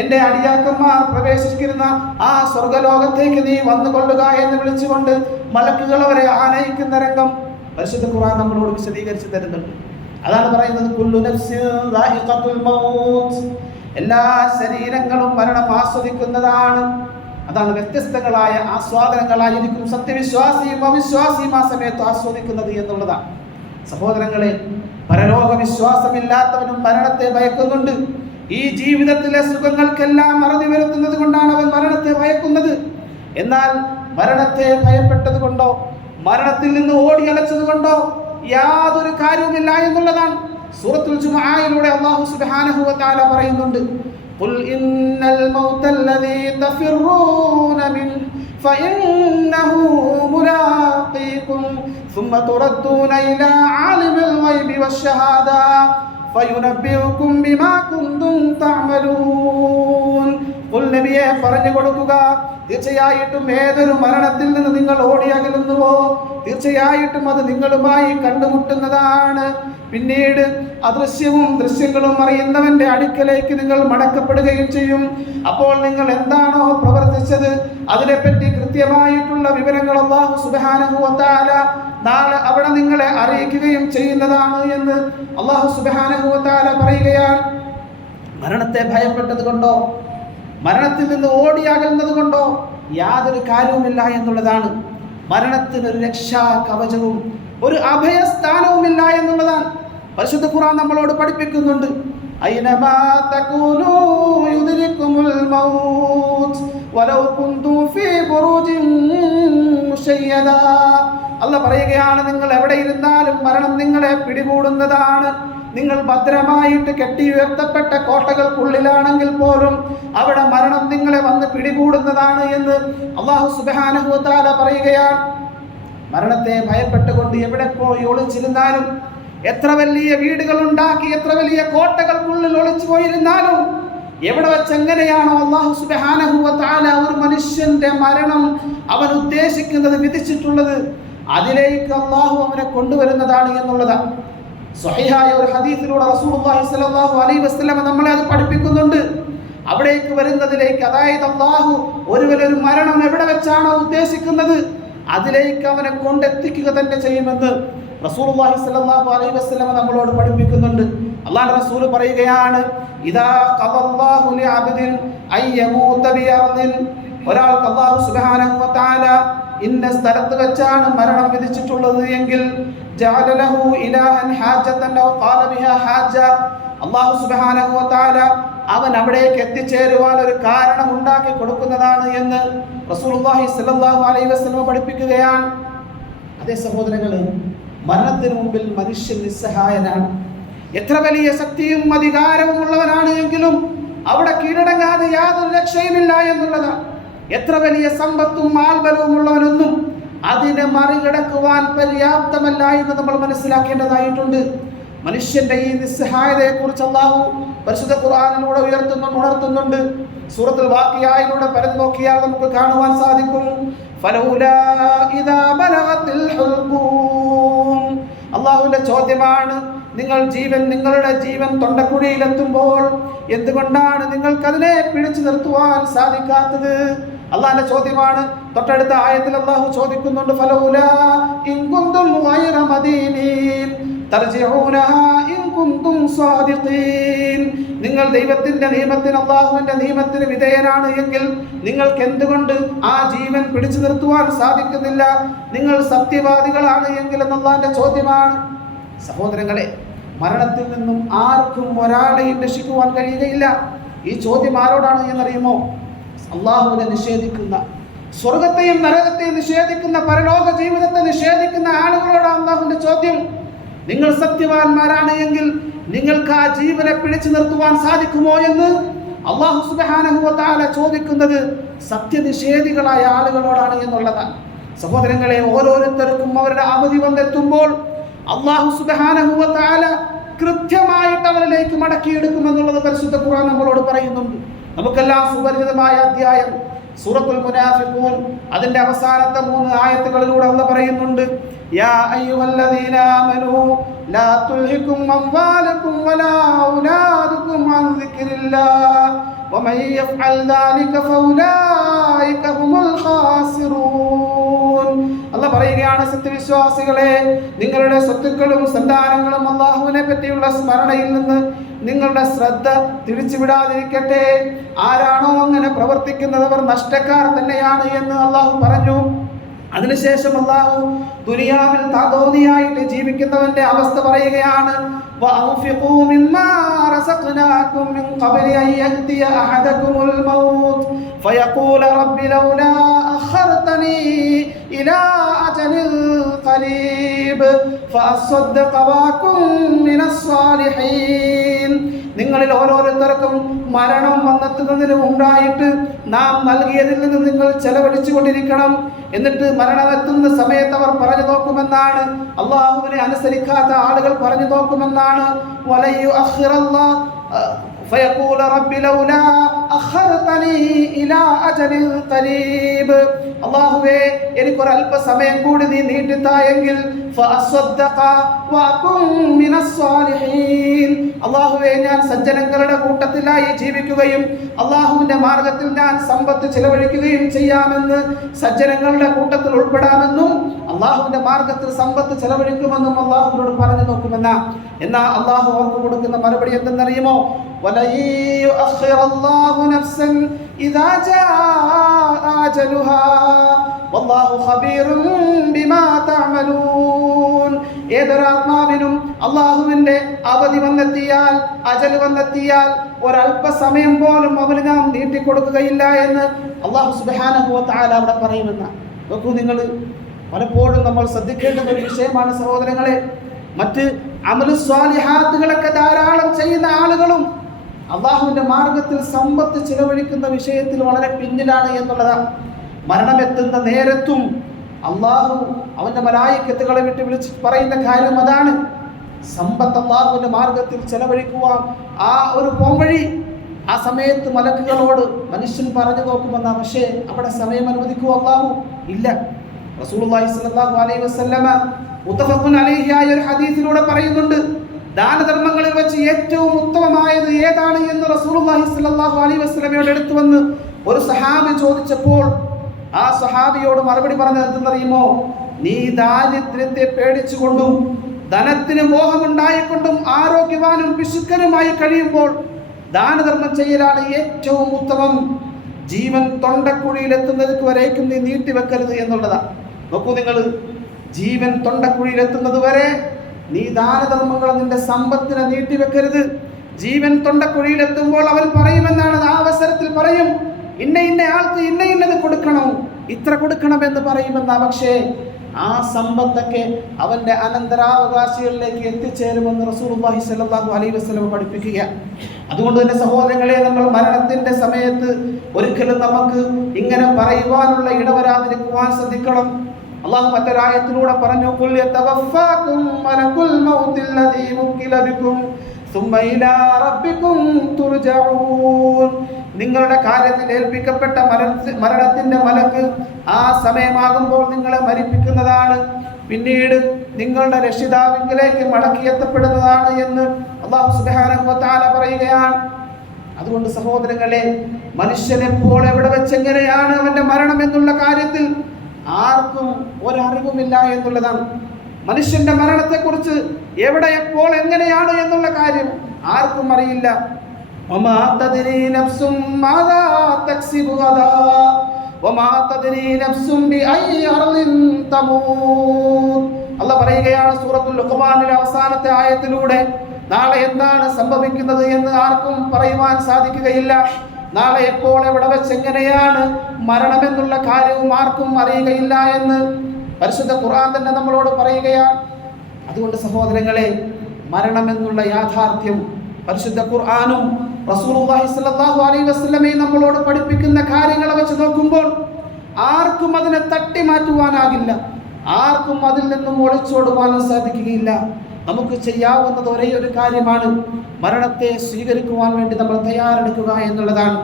എന്റെ അടിയാക്കന്മാർ പ്രവേശിക്കുന്ന ആ സ്വർഗലോകത്തേക്ക് നീ വന്നുകൊള്ളുക എന്ന് വിളിച്ചുകൊണ്ട് മലക്കുകൾ അവരെ ആനയിക്കുന്ന രംഗം പരിശുദ്ധ ഖുർആൻ നമ്മളോട് വിശദീകരിച്ച് തരുന്നുണ്ട്. അതാണ് പറയുന്നത്, കുല്ലു നഫ്സിൻ ദാഇഖത്തുൽ മൗത്ത്. എല്ലാ ശരീരങ്ങളും മരണം ആസ്വദിക്കുന്നതാണ്. അതാണ് വ്യത്യസ്തങ്ങളായ ആസ്വാദനങ്ങളായിരിക്കും സത്യവിശ്വാസിയും അവിശ്വാസിയും ആ സമയത്ത് ആസ്വദിക്കുന്നത് എന്നുള്ളതാണ്. സഹോദരങ്ങളെ, പരലോക വിശ്വാസമില്ലാത്തവനും മരണത്തെ ഭയക്കുന്നുണ്ട്. ഈ ജീവിതത്തിലെ സുഖങ്ങൾക്കെല്ലാം മറതി വരുത്തുന്നത് കൊണ്ടാണ് അവൻ മരണത്തെ ഭയക്കുന്നത്. എന്നാൽ മരണത്തെ ഭയപ്പെട്ടത് കൊണ്ടോ മരണത്തിൽ നിന്ന് ഓടിയലച്ചത് കൊണ്ടോ യാതൊരു കാര്യവുമില്ല എന്നുള്ളതാണ്. സൂറത്തുൽ ജുമുഅയിലൂടെ അല്ലാഹു സുബ്ഹാനഹു വ തആല പറയുന്നുണ്ട്, قل إن الموت الذي تفرون منه فإنه ملاقيكم ثم تردون إلى عالم الغيب والشهادة فينبئكم بما كنتم تعملون. قل നബിയെ പറഞ്ഞു കൊടുക്കുക, തീർച്ചയായിട്ടും ഏതൊരു മരണത്തിൽ നിന്ന് നിങ്ങൾ ഓടിയകലുന്നുവോ തീർച്ചയായിട്ടും അത് നിങ്ങളുമായി കണ്ടുമുട്ടുന്നതാണ്. പിന്നീട് അദൃശ്യവും ദൃശ്യങ്ങളും അറിയുന്നവന്റെ അടുക്കലേക്ക് നിങ്ങൾ മടക്കപ്പെടുകയും ചെയ്യും. അപ്പോൾ നിങ്ങൾ എന്താണോ പ്രവർത്തിച്ചത് അതിനെപ്പറ്റി കൃത്യമായിട്ടുള്ള വിവരങ്ങൾ അല്ലാഹു സുബ്ഹാനഹു വ തആല നാളെ അവിടെ നിങ്ങളെ അറിയിക്കുകയും ചെയ്യുന്നതാണ് എന്ന് അല്ലാഹു സുബ്ഹാനഹു വ തആല പറയുകയാണ്. മരണത്തെ ഭയപ്പെട്ടത് കൊണ്ടോ മരണത്തിൽ നിന്ന് ഓടിയകലുന്നത് കൊണ്ടോ യാതൊരു കാര്യവുമില്ല എന്നുള്ളതാണ്. മരണത്തിനൊരു രക്ഷാ കവചവും ഒരു അഭയസ്ഥാനവുമില്ല എന്നുള്ളതാണ് പരിശുദ്ധ ഖുർആൻ നമ്മളോട് പഠിപ്പിക്കുന്നുണ്ട്. ഐനമാ തകൂനൂ യുദ്രികുമുൽ മൗത്ത് വലൗ കുന്തും ഫീ ബുറൂജിൻ മുശയ്യദാ. അല്ലാഹ് പറയുകയാണ്, നിങ്ങൾ എവിടെ ഇരുന്നാലും മരണം നിങ്ങളെ പിടികൂടുന്നതാണ്. നിങ്ങൾ ഭദ്രമായിട്ട് കെട്ടി ഉയർത്തപ്പെട്ട കോട്ടകൾക്കുള്ളിലാണെങ്കിൽ പോലും അവിടെ മരണം നിങ്ങളെ വന്ന് പിടികൂടുന്നതാണ് എന്ന് അല്ലാഹു സുബ്ഹാനഹു വ തആല പറയുകയാണ്. മരണത്തെ ഭയപ്പെട്ടുകൊണ്ട് എവിടെ പോയി ഒളിച്ചിരുന്നാലും, എത്ര വലിയ വീടുകൾ ഉണ്ടാക്കി എത്ര വലിയ കോട്ടകൾക്കുള്ളിൽ ഒളിച്ചു പോയിരുന്നാലും, എവിടെ വെച്ച് എങ്ങനെയാണോ അല്ലാഹു സുബ്ഹാനഹു വ തആല ഒരു മനുഷ്യന്റെ മരണം അവൻ ഉദ്ദേശിക്കുന്നത് വിധിച്ചിട്ടുള്ളത് അതിലേക്ക് അല്ലാഹു അവനെ കൊണ്ടുവരുന്നതാണ് എന്നുള്ളതാണ്. സ്വഹീഹായ ഒരു ഹദീസിലൂടെ റസൂലുള്ളാഹി സ്വല്ലല്ലാഹു അലൈഹി വസല്ലം നമ്മളെ അത് പഠിപ്പിക്കുന്നുണ്ട്. അവിടേക്ക് വരുന്നതിലേക്ക്, അതായത് അല്ലാഹു ഒരു മരണം എവിടെ വെച്ചാണോ ഉദ്ദേശിക്കുന്നത് അതിലേക്ക് അവനെ കൊണ്ടെത്തിക്കുക തന്നെ ചെയ്യുമെന്ന് റസൂലുള്ളാഹി സ്വല്ലല്ലാഹു അലൈഹി വസല്ലം നമ്മളോട് പഠിപ്പിക്കുന്നുണ്ട്. അല്ലാഹുവിന്റെ റസൂൽ പറയുകയാണ്, ഇദാ ഖദല്ലാഹു ലിഅബ്ദിൻ അയ്യമൂത ബിഅർദിൻ. ഒരാൾക്ക് അല്ലാഹു സുബ്ഹാനഹു വ തആല ഇന്ന സ്ഥലത്ത് വെച്ചാണ് മരണം വിധിച്ചിട്ടുള്ളത് എങ്കിൽ ജഅല ലഹു ഇലാഹൻ ഹാജതൻ ഔ ഖാല ബിഹാ ഹാജ. അല്ലാഹു സുബ്ഹാനഹു വ തആല അവൻ അവിടേക്ക് എത്തിച്ചേരുവാൻ ഒരു കാരണം ഉണ്ടാക്കി കൊടുക്കുന്നതാണ് എന്ന് റസൂലുള്ളാഹി സ്വല്ലല്ലാഹു അലൈഹി വസല്ലം പഠിപ്പിക്കുകയാണ്. അതേ സഹോദരങ്ങളെ, മരണത്തിന് മുമ്പിൽ മനുഷ്യൻ നിസ്സഹായനാണ്. എത്ര വലിയ ശക്തിയും അധികാരവും ഉള്ളവനാണ് എങ്കിലും അവിടെ കീഴടങ്ങാതെ യാതൊരു രക്ഷയുമില്ല എന്നുള്ളതാണ്. എത്ര വലിയ സമ്പത്തും ആൾബലവും ഉള്ളവനൊന്നും അതിനെ മറികടക്കുവാൻ പര്യാപ്തമല്ല എന്ന് നമ്മൾ മനസ്സിലാക്കേണ്ടതായിട്ടുണ്ട്. മനുഷ്യന്റെ ഈ നിസ്സഹായതയെ കുറിച്ച് അല്ലാഹു പരിശുദ്ധ ഖുർആനിലൂടെ ഉണർത്തുന്നുണ്ട്. സൂറത്തുൽ വാഖിയയിലൂടെ പരന്നു നോക്കിയാൽ നമുക്ക് കാണുവാൻ സാധിക്കും. ഫലൗലാ ഇദാ ബലഗത്തിൽ ഹുൽഖൂം. അല്ലാഹുവിന്റെ ചോദ്യമാണ്, നിങ്ങളുടെ ജീവൻ തൊണ്ടക്കുഴിയിലെത്തുമ്പോൾ എന്തുകൊണ്ടാണ് നിങ്ങൾക്കതിനെ പിടിച്ചു നിർത്തുവാൻ സാധിക്കാത്തത്? അള്ളാഹിന്റെ ചോദ്യമാണ്. തൊട്ടടുത്ത ആയത്തിൽ അല്ലാഹു ചോദിക്കുന്നുണ്ട്, ഫലൗലാ ഇൻ കുന്തും ഗൈറ മദീനീൻ തർജിഊനഹാ ഇൻ കുന്തും സാദിഖീൻ. നിങ്ങൾ ദൈവത്തിന്റെ നിയമത്തിന്, അല്ലാഹുവിന്റെ നിയമത്തിന് വിധേയനാണ് എങ്കിൽ നിങ്ങൾക്ക് എന്തുകൊണ്ട് ആ ജീവൻ പിടിച്ചു നിർത്തുവാൻ സാധിക്കുന്നില്ല? നിങ്ങൾ സത്യവാദികളാണ് എങ്കിൽ അല്ലാഹുവിന്റെ ചോദ്യമാണ്. സഹോദരങ്ങളെ, മരണത്തിൽ നിന്നും ആർക്കും ഒരാളെയും രക്ഷിക്കുവാൻ കഴിയുകയില്ല. ഈ ചോദ്യം ആരോടാണ് എന്നറിയുമോ? അള്ളാഹുവിനെ നിഷേധിക്കുന്ന, സ്വർഗത്തെയും നരകത്തെയും നിഷേധിക്കുന്ന, പരലോക ജീവിതത്തെ നിഷേധിക്കുന്ന ആളുകളോടാണ് അള്ളാഹുവിന്റെ ചോദ്യം. നിങ്ങൾ സത്യവാന്മാരാണ് എങ്കിൽ നിങ്ങൾക്ക് ആ ജീവനെ പിടിച്ചു നിർത്തുവാൻ സാധിക്കുമോ എന്ന് അല്ലാഹു സുബ്ഹാനഹു വ തആല ചോദിക്കുന്നത് സത്യനിഷേധികളായ ആളുകളോടാണ് എന്നുള്ളതാണ്. സഹോദരങ്ങളെ, ഓരോരുത്തർക്കും അവരുടെ അവധി വന്നെത്തുമ്പോൾ അല്ലാഹു സുബ്ഹാനഹു വ തആല കൃത്യമായിട്ട് അവരിലേക്ക് മടക്കിയെടുക്കുമെന്നുള്ളത് പരിശുദ്ധ ഖുർആൻ നമ്മളോട് പറയുന്നുണ്ട്. നമുക്കെല്ലാം സുപരിചിതമായ അധ്യായം സൂറത്തുൽ മുനാഫിഖൂൻ, അതിന്റെ അവസാനത്തെ 3 ആയത്തുകളിലൂടെ അല്ലാഹു പറയുന്നുണ്ട്, യാ അയ്യുഹല്ലദീന ആമനൂ ലാ തുൽഹികും അംവാലുകും വലാ ഔലാദുകും അൻ ദിക്രില്ലാഹ് വമൻ യഫ്അൽ ദാലിക ഫൗലൈക ഹുമുൽ ഖാസിറൂൻ. അല്ലാഹു പറയുകയാണ്, സത്യവിശ്വാസികളെ, നിങ്ങളുടെ സ്വത്തുക്കളും സന്താനങ്ങളും അല്ലാഹുവിനെ പറ്റിയുള്ള സ്മരണയിൽ നിന്ന് നിങ്ങളുടെ ശ്രദ്ധ തിരിച്ചുവിടാതിരിക്കട്ടെ. ആരാണോ അങ്ങനെ പ്രവർത്തിക്കുന്നത് അവർ നഷ്ടക്കാർ തന്നെയാണ് എന്ന് അല്ലാഹു പറഞ്ഞു. അതിനുശേഷം അല്ലാഹു ദുനിയാവിൽ താതോന്നിയായിട്ട് ജീവിക്കുന്നവന്റെ അവസ്ഥ പറയുകയാണ്, വഅൻഫിഖൂ മിമ്മാ റസഖ്നാകും മിൻ ഖബ്ലി അൻ യഅതിയ അഹദകുമുൽ മൗത്ത് ഫയഖൂല റബ്ബി ലൗലാ അഖർതനീ ഇലാ അജലിൻ ഖരീബ് ഫഅസ്സദ്ദഖ വഅകും മിനസ് സാലിഹീൻ. നിങ്ങളിൽ ഓരോരുത്തർക്കും മരണം വന്നെത്തുന്നതിന് ഉണ്ടായിട്ട് നാം നൽകിയതിൽ നിന്ന് നിങ്ങൾ ചെലവഴിച്ചു കൊണ്ടിരിക്കണം. എന്നിട്ട് മരണമെത്തുന്ന സമയത്ത് അവർ പറഞ്ഞു നോക്കുമെന്നാണ്, അള്ളാഹുവിനെ അനുസരിക്കാത്ത ആളുകൾ പറഞ്ഞു നോക്കുമെന്നാണ്, വലയു അഖിറല്ലാഹ് ഫയഖൂല റബ്ബി ലൗലാ അഖർതനീ ഇലാ അജലിൻ ഖരീബ്. അല്ലാഹുവേ, എനിക്കൊരു അല്പസമയം കൂടി നീ നീട്ടിത്തായെങ്കിൽ ഫഅസ്സദ്ദഖ വഅകും മിനസ് സാലിഹീൻ. അല്ലാഹുവേ, ഞാൻ സജ്ജനങ്ങളുടെ കൂട്ടത്തിലായി ജീവിക്കുകയും അല്ലാഹുവിന്റെ മാർഗത്തിൽ ഞാൻ സമ്പത്ത് ചിലവഴിക്കുകയും ചെയ്യാമെന്ന്, സജ്ജനങ്ങളുടെ കൂട്ടത്തിൽ ഉൾപ്പെടാമെന്നും അല്ലാഹുവിന്റെ മാർഗത്തിൽ സമ്പത്ത് ചെലവഴിക്കുമെന്നും അല്ലാഹുവിനോട് പറഞ്ഞു നോക്കുമെന്ന. എന്നാൽ അല്ലാഹു അവർക്ക് കൊടുക്കുന്ന മറുപടി എന്തെന്നറിയുമോ? വലയുഅഖിറല്ലാഹു നഫ്സൻ ഇദാ ജാഅ അജലുഹാ വല്ലാഹു ഖബീറുൻ ബിമാ തഅമലൂൻ. ഏതൊരാത്മാവിനും അല്ലാഹുവിന്റെ അവധി വന്നെത്തിയാൽ, അജൽ വന്നെത്തിയാൽ ഒരല്പസമയം പോലും അവന് നാം നീട്ടിക്കൊടുക്കുകയില്ല എന്ന് അല്ലാഹു സുബ്ഹാനഹു വ തആല അവിടെ പറയുമെന്ന. നോക്കൂ നിങ്ങൾ, പലപ്പോഴും നമ്മൾ ശ്രദ്ധിക്കേണ്ട ഒരു വിഷയമാണ് സഹോദരങ്ങളെ. മറ്റ് അമലു സ്വാലിഹാത്തുകളൊക്കെ ധാരാളം ചെയ്യുന്ന ആളുകളും അള്ളാഹുവിന്റെ മാർഗത്തിൽ സമ്പത്ത് ചിലവഴിക്കുന്ന വിഷയത്തിൽ വളരെ പിന്നിലാണ് എന്നുള്ളതാണ്. മരണമെത്തുന്ന നേരത്തും അള്ളാഹു അവന്റെ മലായികത്തുകളെ വിളിച്ച് പറയുന്ന കാര്യം അതാണ്. സമ്പത്ത് അള്ളാഹുവിന്റെ മാർഗത്തിൽ ചെലവഴിക്കുവാൻ ആ ഒരു പോംവഴി ആ സമയത്ത് മലക്കുകളോട് മനുഷ്യൻ പറഞ്ഞു നോക്കുമെന്നാ. പക്ഷേ അവിടെ സമയം അനുവദിക്കുമോ അള്ളാഹു? ഇല്ല. റസൂലുള്ളാഹി സ്വല്ലല്ലാഹു അലൈഹി വസല്ലമ മുത്തഫഖുൻ അലൈഹി ആയ ഒരു ഹദീസിലൂടെ പറയുന്നുണ്ട്, ദാനധർമ്മങ്ങളിൽ വെച്ച് ഏറ്റവും ഉത്തമമായത് ഏതാണ് എന്ന് റസൂലുള്ളാഹി സ്വല്ലല്ലാഹു അലൈഹി വസല്ലമയോട് അടുത്ത് വന്ന് ഒരു സഹാബി ചോദിച്ചപ്പോൾ ആ സഹാബിയോട് മറുപടി പറഞ്ഞത് എന്തെന്നറിയുമോ? നീ ദാരിദ്ര്യത്തെ പേടിച്ചുകൊണ്ടും ധനത്തിന് മോഹമുണ്ടായിക്കൊണ്ടും ആരോഗ്യവാനും പിശുക്കനുമായി കഴിയുമ്പോൾ ദാനധർമ്മം ചെയ്യലാണ് ഏറ്റവും ഉത്തമം. ജീവൻ തൊണ്ടക്കുഴിയിലെത്തുന്നത് വരേക്കും നീ നീട്ടിവെക്കരുത് എന്നുള്ളതാണ്. നോക്കൂ നിങ്ങൾ, ജീവൻ തൊണ്ടക്കുഴിയിലെത്തുന്നത് വരെ നീ ദാനധർമ്മങ്ങൾ നിന്റെ സമ്പത്തിനെ നീട്ടിവെക്കരുത്. ജീവൻ തൊണ്ടക്കുഴിയിലെത്തുമ്പോൾ അവൻ പറയുമെന്നാണ്, ആ അവസരത്തിൽ പറയും, ഇന്ന ആൾക്ക് ഇന്നത് കൊടുക്കണം, ഇത്ര കൊടുക്കണമെന്ന് പറയുമെന്നാ. പക്ഷേ ആ സമ്പത്തൊക്കെ അവന്റെ അനന്തരാവകാശികളിലേക്ക് എത്തിച്ചേരുമെന്ന് റസൂലുള്ളാഹി സ്വല്ലല്ലാഹു അലൈഹി വസല്ലം പഠിപ്പിക്കുക. അതുകൊണ്ട് തന്നെ സഹോദരങ്ങളെ, നമ്മൾ മരണത്തിന്റെ സമയത്ത് ഒരിക്കലും നമുക്ക് ഇങ്ങനെ പറയുവാനുള്ള ഇടവരാതിരിക്കുവാൻ ശ്രദ്ധിക്കണം. അള്ളാഹു മറ്റൊരായത്തിലൂടെ പറഞ്ഞു, ഖുൽ യതവഫാകും മലകുൽ മൗതില്ലദീ മുക്കില ബികും സുമ്മ ഇലാ റബ്ബികും തുർജഊൻ. നിങ്ങളുടെ കാര്യത്തിൽ ഏൽപ്പിക്കപ്പെട്ട മരണത്തിന്റെ മലക്ക് ആ സമയമാകുമ്പോൾ നിങ്ങളെ മരിപ്പിക്കുന്നതാണ്, പിന്നീട് നിങ്ങളുടെ രക്ഷിതാവിലേക്ക് മടക്കിയെത്തപ്പെടുന്നതാണ് എന്ന് അല്ലാഹു സുബ്ഹാനഹു വ തആല പറയുകയാണ്. അതുകൊണ്ട് സഹോദരങ്ങളെ, മനുഷ്യനെപ്പോൾ എവിടെ വെച്ചെങ്ങനെയാണ് അവന്റെ മരണം എന്നുള്ള കാര്യത്തിൽ ആർക്കും ഒരറിവുമില്ല എന്നുള്ളതാണ്. മനുഷ്യന്റെ മരണത്തെക്കുറിച്ച് എവിടെ എപ്പോൾ എങ്ങനെയാണ് എന്നുള്ള കാര്യം ആർക്കും അറിയില്ല. വമാ തദ്രി നഫ്സും മാദാ തക്സിബു ഗദാ വമാ തദ്രി നഫ്സും ബിഅയ്യി അർളിൻ തമൂത്. അല്ലാഹു പറയുകയാണ് സൂറത്തുൽ ലുഖ്മാനിലെ അവസാനത്തെ ആയത്തിലൂടെ, നാളെ എന്താണ് സംഭവിക്കുന്നത് എന്ന് ആർക്കും പറയുവാൻ സാധിക്കുകയില്ല. നാളെ എപ്പോൾ എവിടെ വെച്ച് എങ്ങനെയാണ് മരണമെന്നുള്ള കാര്യവും ആർക്കും അറിയുകയില്ല എന്ന് പരിശുദ്ധ ഖുർആൻ തന്നെ നമ്മളോട് പറയുകയാണ്. അതുകൊണ്ട് സഹോദരങ്ങളെ, മരണമെന്നുള്ള യാഥാർത്ഥ്യം പരിശുദ്ധ ഖുർആനും റസൂലുള്ളാഹി സ്വല്ലല്ലാഹു അലൈഹി വസല്ലമയും നമ്മളോട് പഠിപ്പിക്കുന്ന കാര്യങ്ങളെ വെച്ച് നോക്കുമ്പോൾ ആർക്കും അതിനെ തട്ടി മാറ്റുവാനാകില്ല, ആർക്കും അതിൽ നിന്നും ഒളിച്ചോടുവാനും സാധിക്കുകയില്ല. നമുക്ക് ചെയ്യാവുന്നത് ഒരേ ഒരു കാര്യമാണ്, മരണത്തെ സ്വീകരിക്കുവാൻ വേണ്ടി നമ്മൾ തയ്യാറെടുക്കുക എന്നുള്ളതാണ്.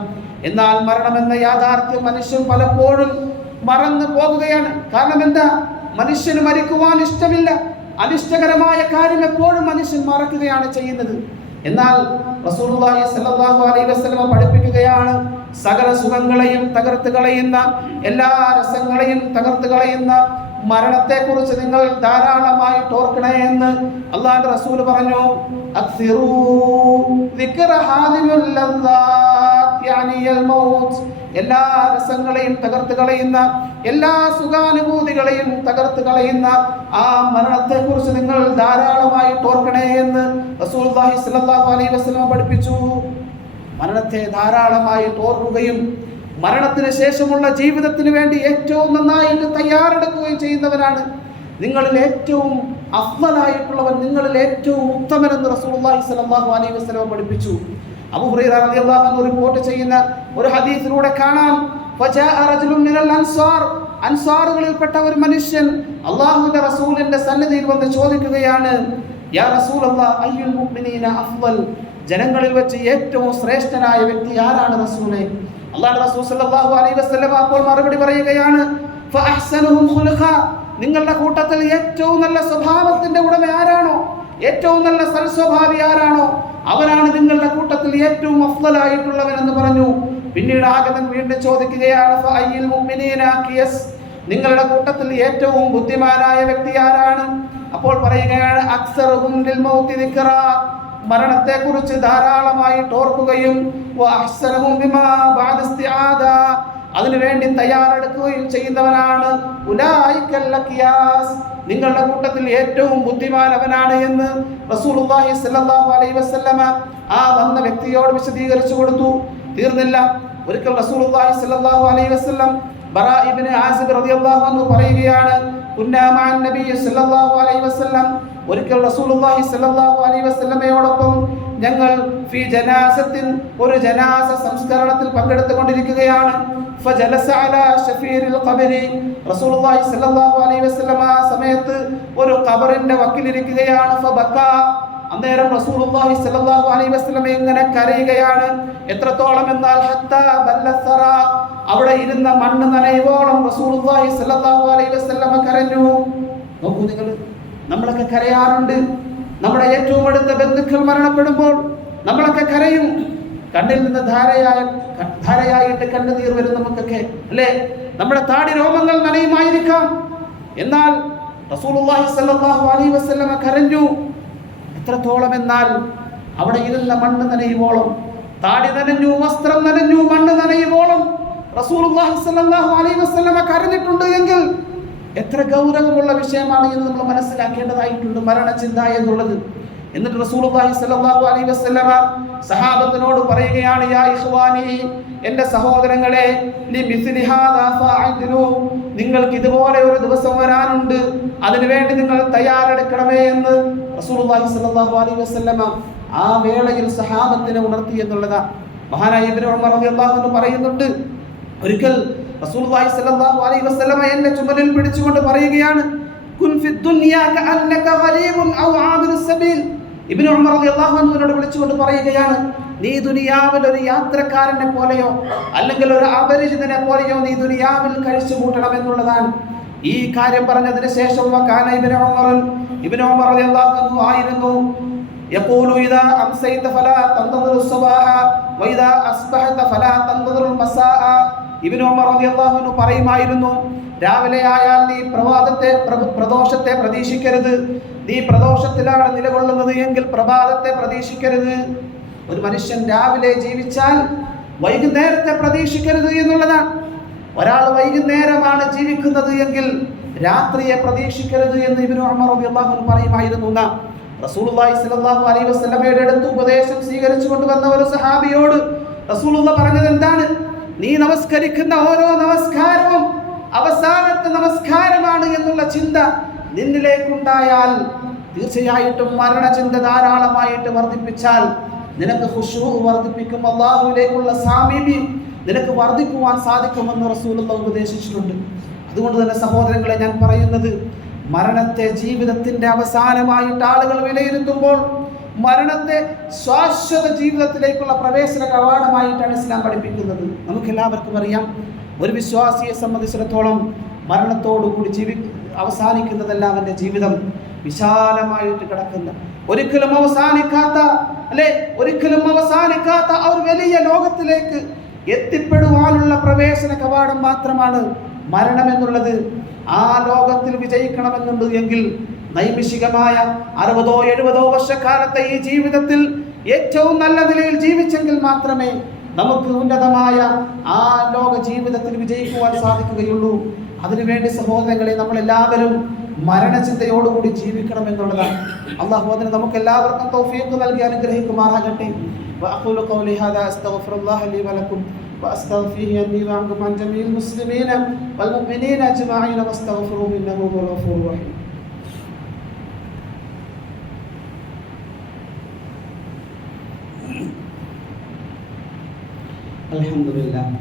എന്നാൽ മരണമെന്ന യാഥാർത്ഥ്യം മനുഷ്യൻ പലപ്പോഴും മറന്നു പോകുകയാണ്. കാരണം എന്താ? മനുഷ്യന് മരിക്കുവാൻ ഇഷ്ടമില്ല. അനിഷ്ടകരമായ കാര്യം എപ്പോഴും മനുഷ്യൻ മറക്കുകയാണ് ചെയ്യുന്നത്. എന്നാൽ റസൂലുള്ളാഹി സ്വല്ലല്ലാഹു അലൈഹി വസല്ലം പഠിപ്പിക്കുകയാണ്, സകല സുഖങ്ങളെയും തകർത്ത് കളയുന്ന, എല്ലാ രസങ്ങളെയും തകർത്ത് കളയുന്ന മരണത്തെക്കുറിച്ച് നിങ്ങൾ ധാരാളമായിട്ട് ഓർക്കണേ എന്ന് അല്ലാഹുവിന്റെ റസൂൽ പറഞ്ഞു. അക്സിറൂ ദിക്റ ഹാദിമുൽ ലദ്ദാത്ത് യാനിൽ മൗത്ത്. എല്ലാ രസങ്ങളെയും തകർത്ത് കളയുന്ന, എല്ലാ സുഖാനുഭൂതികളെയും തകർത്ത് കളയുന്ന ആ മരണത്തെക്കുറിച്ച് നിങ്ങൾ ധാരാളമായിട്ട് ഓർക്കണേ എന്ന് റസൂലുള്ളാഹി സ്വല്ലല്ലാഹു അലൈഹി വസല്ലം പഠിപ്പിച്ചു. മരണത്തെ ധാരാളമായിട്ട് ഓർക്കുകയും മരണത്തിന് ശേഷമുള്ള ജീവിതത്തിന് വേണ്ടി ഏറ്റവും നന്നായിട്ട് തയ്യാറെടുക്കുകയും ചെയ്യുന്നവരാണ് നിങ്ങളിൽ ഏറ്റവും അഫ്ളലായിട്ടുള്ളവൻ, നിങ്ങളിൽ ഏറ്റവും ഉത്തമനെന്ന് റസൂലുള്ളാഹി സ്വല്ലല്ലാഹു അലൈഹി വസല്ലം പഠിപ്പിച്ചു. അബൂ ഹുറൈറ റളിയല്ലാഹു അൻഹു റിപ്പോർട്ട് ചെയ്യുന്ന ഒരു ഹദീസിലൂടെ കാണാം, ഫജാഅ റജുലുൻ മിനൽ അൻസാർ, അൻസാറുകളിൽപ്പെട്ട ഒരു മനുഷ്യൻ അല്ലാഹുവിന്റെ റസൂലിന്റെ സന്നിധിയിൽ വന്ന് ചോദിക്കുകയാണ്, യാ റസൂലല്ലാഹ് അയ്യുൽ മുഅ്മിനീന അഫ്ളൽ, ജനങ്ങളിൽ വെച്ച് ഏറ്റവും ശ്രേഷ്ഠനായ വ്യക്തി ആരാണ് റസൂലേ? അല്ലാഹുവിന്റെ റസൂൽ സല്ലല്ലാഹു അലൈഹി വസല്ലം അപ്പോൾ മറുപടി പറയുകയാണ്, ഫഅഹ്സനുഹും ഖുൽഖ, നിങ്ങളുടെ കൂട്ടത്തിൽ ഏറ്റവും നല്ല സ്വഭാവത്തിന്റെ ഉടമ ആരാണോ, ഏറ്റവും നല്ല സൽസ്വഭാവി ആരാണോ, അവനാണ് നിങ്ങളുടെ കൂട്ടത്തിൽ ഏറ്റവും അഫ്ളലായിട്ടുള്ളവൻ എന്ന് പറഞ്ഞു. പിന്നീട് ആഗതൻ വീണ്ടും ചോദിക്കുകയാണ്, ഫഅയ്യിൽ മുഅ്മിനീന അഖിയസ്, നിങ്ങളുടെ കൂട്ടത്തിൽ ഏറ്റവും ബുദ്ധിമാനായ വ്യക്തി ആരാണ്? അപ്പോൾ പറയുകയാണ്, അക്സറുഹും ലിൽ മൗതി ദിക്റ, മരണത്തെക്കുറിച്ച് ധാരാളമായിട്ട് ഓർക്കുകയും വഅഹ്സനുഹും ബിമാ ബഅദ ഇസ്തിആദ, അതിനുവേണ്ടി തയ്യാറെടുക്കുകയും ചെയ്യുന്നവനാണ്. ഉലൈകൽ അഖിയാസ്, നിങ്ങളുടെ കൂട്ടത്തിൽ ഏറ്റവും ബുദ്ധിമാൻ അവനാണ് എന്ന് റസൂലുള്ളാഹി സ്വല്ലല്ലാഹു അലൈഹി വസല്ലമ ആ വന്ന വ്യക്തിയോട് വിശദീകരിച്ചു കൊടുത്തു. തീർന്നില്ല, ഒരിക്കൽ റസൂലുള്ളാഹി സ്വല്ലല്ലാഹു അലൈഹി വസല്ലം ബറാ ഇബ്നു ആസിബ് റളിയല്ലാഹു അൻഹു പറയുകയാണ്, കുന്നാ മഅൻ നബി സ്വല്ലല്ലാഹു അലൈഹി വസല്ലം, ഒരിക്കൽ റസൂലുള്ളാഹി സ്വല്ലല്ലാഹു അലൈഹി വസല്ലമയോടൊപ്പം ഞങ്ങൾ ഫി ജനാസത്തിൻ, ഒരു ജനാസ സംസ്കരണത്തിൽ പങ്കെടുത്തുകൊണ്ടിരിക്കുകയാണ്. ഫജലസ അലാ ശഫീറിൽ ഖബരി, റസൂലുള്ളാഹി സ്വല്ലല്ലാഹു അലൈഹി വസല്ലം ആ സമയത്ത് ഒരു ഖബറിന്റെ വക്കിലിരിക്കുകയാണ്. ഫബക, അന്നേരം റസൂലുള്ളാഹി സ്വല്ലല്ലാഹു അലൈഹി വസല്ലം ഇങ്ങനെ കരയുകയാണ്. എത്രത്തോളം എന്നാൽ ഹത്താ ബല്ലസറ, അവിടെ ഇരുന്ന മണ്ണ് നനയുവോളം റസൂലുള്ളാഹി സ്വല്ലല്ലാഹു അലൈഹി വസല്ലം കരഞ്ഞു. നോക്കൂ നിങ്ങൾ, നമ്മളൊക്കെ കരയാറുണ്ട്. നമ്മുടെ ഏറ്റവും അടുത്ത ബന്ധുക്കൾ മരണപ്പെടുമ്പോൾ നമ്മളൊക്കെ കരയും. കണ്ണിൽ നിന്ന് ധാരയായിട്ട് കണ്ണുനീർ വരും നമുക്കൊക്കെ, അല്ലേ? നമ്മുടെ താടി രോമങ്ങൾ നനയുമായിരിക്കാം. എന്നാൽ റസൂലുള്ളാഹി സ്വല്ലല്ലാഹു അലൈഹി വസല്ലം കരഞ്ഞു. എത്രത്തോളം എന്നാൽ അവിടെ ഇരുന്ന മണ്ണ് നനയുവോളം, താടി നനഞ്ഞു, വസ്ത്രം നനഞ്ഞു, മണ്ണ് നനയുവോളം റസൂലുള്ളാഹി സ്വല്ലല്ലാഹു അലൈഹി വസല്ലം കരഞ്ഞിട്ടുണ്ട് എങ്കിൽ എത്ര ഗൗരവമുള്ള വിഷയമാണ് എന്ന് നമ്മൾ മനസ്സിലാക്കേണ്ടതായിട്ടുണ്ട് മരണചിന്ത എന്നുള്ളത്. എന്നിട്ട് റസൂലുള്ളാഹി സ്വല്ലല്ലാഹു അലൈഹി വസല്ലമ സഹാബത്തിനോട് പറയുകയാണ്, യാ ഇഖ്വാനി, എൻ്റെ സഹോദരങ്ങളെ, ലിമിസ്ലി ഹാദാ ഫഅദ്ലു, നിങ്ങൾക്ക് ഇതുപോലെ ഒരു ദിവസം വരാനുണ്ട്, അതിനുവേണ്ടി നിങ്ങൾ തയ്യാറെടുക്കണമേ എന്ന് റസൂലുള്ളാഹി സ്വല്ലല്ലാഹു അലൈഹി വസല്ലമ ആ വേളയിൽ സഹാബത്തിനെ ഉണർത്തി എന്നുള്ളതാണ്. മഹാനായ ഇബ്നു ഉമർ റളിയല്ലാഹു അൻഹു പറയുന്നുണ്ട്, ഒരിക്കൽ റസൂലുള്ളാഹി സ്വല്ലല്ലാഹു അലൈഹി വസല്ലമ എന്നെ ചുമലിൽ പിടിച്ചുകൊണ്ട് പറയുകയാണ്, കുൻ ഫിദ് ദുനിയാ കഅന്നക ഗരീബുൻ ഔ ആബിറു സബീൽ. ഇബ്നു ഉമർ റളിയല്ലാഹു അൻഹുവിനോട് വിളിച്ചുകൊണ്ട് പറയുകയാണ്, നീ ദുനിയാവിൽ ഒരു യാത്രക്കാരനെ പോലെയോ അല്ലെങ്കിൽ ഒരു അപരിചിതനെ പോലെയോ നീ ദുനിയാവിൽ കഴിച്ചു കൂട്ടണം എന്നുള്ളതാണ്. ഈ കാര്യം പറഞ്ഞതിന് ശേഷം ഇബ്നു ഉമർ റളിയല്ലാഹു അൻഹു ആയിരുന്നു യഖൂലു ഇദാ അംസൈത ഫലാ തന്തദിറു സ്വബാഹ വഇദാ അസ്ബഹത ഫലാ തന്തദിറു മസാഅ. ഇബ്നു ഉമർ റളിയല്ലാഹു അൻഹു പറയുമായിരുന്നു, രാവിലെ ആയാൽ നീ പ്രദോഷത്തെ പ്രതീക്ഷിക്കരുത്, നീ പ്രദോഷത്തിലാണ് നിലകൊള്ളുന്നത് എങ്കിൽ പ്രഭാതത്തെ പ്രതീക്ഷിക്കരുത്. ഒരു മനുഷ്യൻ രാവിലെ ജീവിച്ചാൽ വൈകുന്നേരത്തെ പ്രതീക്ഷിക്കരുത് എന്നുള്ളതാണ്. ഒരാൾ വൈകുന്നേരമാണ് ജീവിക്കുന്നത് എങ്കിൽ രാത്രിയെ പ്രതീക്ഷിക്കരുത് എന്ന് ഇബ്നു ഉമർ റളിയല്ലാഹു അൻഹു പറയുമായിരുന്നു. റസൂലുള്ളാഹി സ്വല്ലല്ലാഹു അലൈഹി വസല്ലമയുടെ അടുത്ത് ഉപദേശം സ്വീകരിച്ചു കൊണ്ടുവന്ന ഒരു സഹാബിയോട് റസൂലുള്ളാഹി പറഞ്ഞത് എന്താണ്? നീ നമസ്കരിക്കുന്ന ഓരോ നമസ്കാരവും അവസാനത്തെ നമസ്കാരമാണ് എന്നുള്ള ചിന്ത നിന്നിലേക്കുണ്ടായാൽ തീർച്ചയായിട്ടും മരണചിന്ത ധാരാളമായിട്ട് വർദ്ധിപ്പിച്ചാൽ നിനക്ക് ഖുശൂ വർദ്ധിപ്പിക്കും, അല്ലാഹുവിലേക്കുള്ള സാമീപ്യം നിനക്ക് വർദ്ധിക്കുവാൻ സാധിക്കുമെന്ന് റസൂലുള്ളാഹി ഉപദേശിച്ചിട്ടുണ്ട്. അതുകൊണ്ട് തന്നെ സഹോദരങ്ങളെ, ഞാൻ പറയുന്നത്, മരണത്തെ ജീവിതത്തിന്റെ അവസാനമായിട്ട് ആളുകൾ വിലയിരുത്തുമ്പോൾ മരണത്തെ ശാശ്വത ജീവിതത്തിലേക്കുള്ള പ്രവേശന കവാടമായിട്ടാണ് ഇസ്ലാം പഠിപ്പിക്കുന്നത്. നമുക്കെല്ലാവർക്കും അറിയാം, ഒരു വിശ്വാസിയെ സംബന്ധിച്ചിടത്തോളം മരണത്തോടുകൂടി അവസാനിക്കുന്നതല്ല അവൻ്റെ ജീവിതം വിശാലമായിട്ട് കിടക്കുന്ന, ഒരിക്കലും അവസാനിക്കാത്ത ആ ഒരു വലിയ ലോകത്തിലേക്ക് എത്തിപ്പെടുവാനുള്ള പ്രവേശന കവാടം മാത്രമാണ് മരണം എന്നുള്ളത്. ആ ലോകത്തിൽ വിജയിക്കണമെന്നുണ്ട് എങ്കിൽ നൈമിഷികമായ 60-70 വർഷക്കാലത്തെ ഈ ജീവിതത്തിൽ ഏറ്റവും നല്ല നിലയിൽ ജീവിച്ചെങ്കിൽ മാത്രമേ നമുക്ക് ഉന്നതമായ ആ ലോക ജീവിതത്തിൽ വിജയിക്കുവാൻ സാധിക്കുകയുള്ളൂ. അതിനുവേണ്ടി സഹോദരങ്ങളെ, നമ്മളെല്ലാവരും മരണചിന്തയോടുകൂടി ജീവിക്കണം എന്നുള്ളതാണ്. അല്ലാഹു അതിന് നമുക്ക് എല്ലാവർക്കും തൗഫീഖ് നൽകി അനുഗ്രഹിക്കുമാറാകട്ടെ. വഅഖൂലു ഖൗലി ഹാദാ അസ്തഗ്ഫിറുല്ലാഹ ലി വലക്കും വഅസ്തഗ്ഫിറുഹു അന്നി വഅൻകും അൻ ജമീഇൽ മുസ്ലിമീന വൽ മുഅ്മിനീന അജ്മഈന വസ്തഗ്ഫിറുഹു ഇന്നഹു ഹുവൽ ഗഫൂറുർ റഹീം. അൽഹംദുലില്ലാഹ്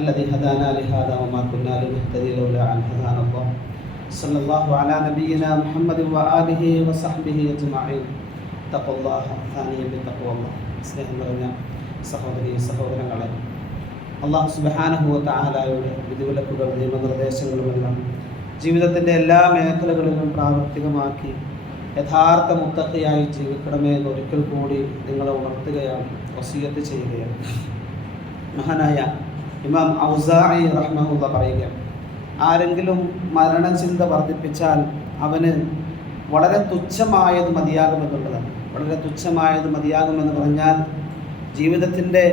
الذي هدانا لهذا وما كنا لنهتدي لولا أن هدانا الله صلى الله على نبينا محمد وآله وصحبه أجمعين. اتقوا الله ثانيا بتقوى الله. സ്നേഹം നിറഞ്ഞ സഹോദരങ്ങളെ, അല്ലാഹു സുബ്ഹാനഹു വ തആലയുടെ വിധിവിലക്കുകൾ നിയമനിർദ്ദേശങ്ങളുമെല്ലാം ജീവിതത്തിൻ്റെ എല്ലാ മേഖലകളിലും പ്രാവർത്തികമാക്കി യഥാർത്ഥ മുത്തഖിയായി ജീവിക്കണമേ എന്ന് ഒരിക്കൽ കൂടി നിങ്ങളെ ഉണർത്തുകയാണ്, വസിയത്ത് ചെയ്യുകയാണ്. മഹാനായ ഇമാം ഔസാഇ റഹ്മഹുല്ലാഹ് പറയുകയാണ്, ആരെങ്കിലും മരണചിന്ത വർദ്ധിപ്പിച്ചാൽ അവന് വളരെ തുച്ഛമായത് മതിയാകുമെന്നുള്ളതാണ്. വളരെ തുച്ഛമായത് മതിയാകുമെന്ന് പറഞ്ഞാൽ ജീവിതത്തിൻ്റെ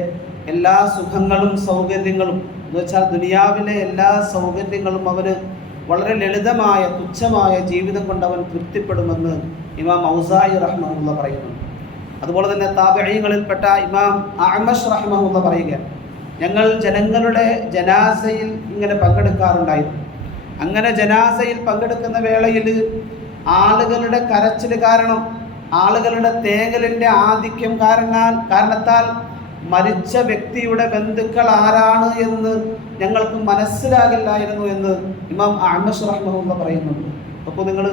എല്ലാ സുഖങ്ങളും സൗകര്യങ്ങളും എന്ന് വെച്ചാൽ ദുനിയാവിലെ എല്ലാ സൗകര്യങ്ങളും അവന് വളരെ ലളിതമായ തുച്ഛമായ ജീവിതം കൊണ്ട് അവൻ തൃപ്തിപ്പെടുമെന്ന് ഇമാം ഔസാഇ റഹ്മഹുല്ലാഹ് പറയുന്നു. അതുപോലെ തന്നെ താബഈങ്ങളിൽപ്പെട്ട ഇമാം അഅ്മശ് റഹ്മഹുല്ലാഹ് പറയുകയാണ്, ഞങ്ങൾ ജനങ്ങളുടെ ജനാസയിൽ ഇങ്ങനെ പങ്കെടുക്കാറുണ്ടായിരുന്നു. അങ്ങനെ ജനാസയിൽ പങ്കെടുക്കുന്ന വേളയിൽ ആളുകളുടെ കരച്ചിൽ കാരണം, ആളുകളുടെ തേങ്ങലിൻ്റെ ആധിക്യം കാരണത്താൽ മരിച്ച വ്യക്തിയുടെ ബന്ധുക്കൾ ആരാണ് എന്ന് ഞങ്ങൾക്ക് മനസ്സിലാകില്ലായിരുന്നു എന്ന് ഇമാം അഅ്മശ് റഹ്മഹുല്ലാഹ് പറയുന്നുണ്ട്. അപ്പോൾ നിങ്ങൾ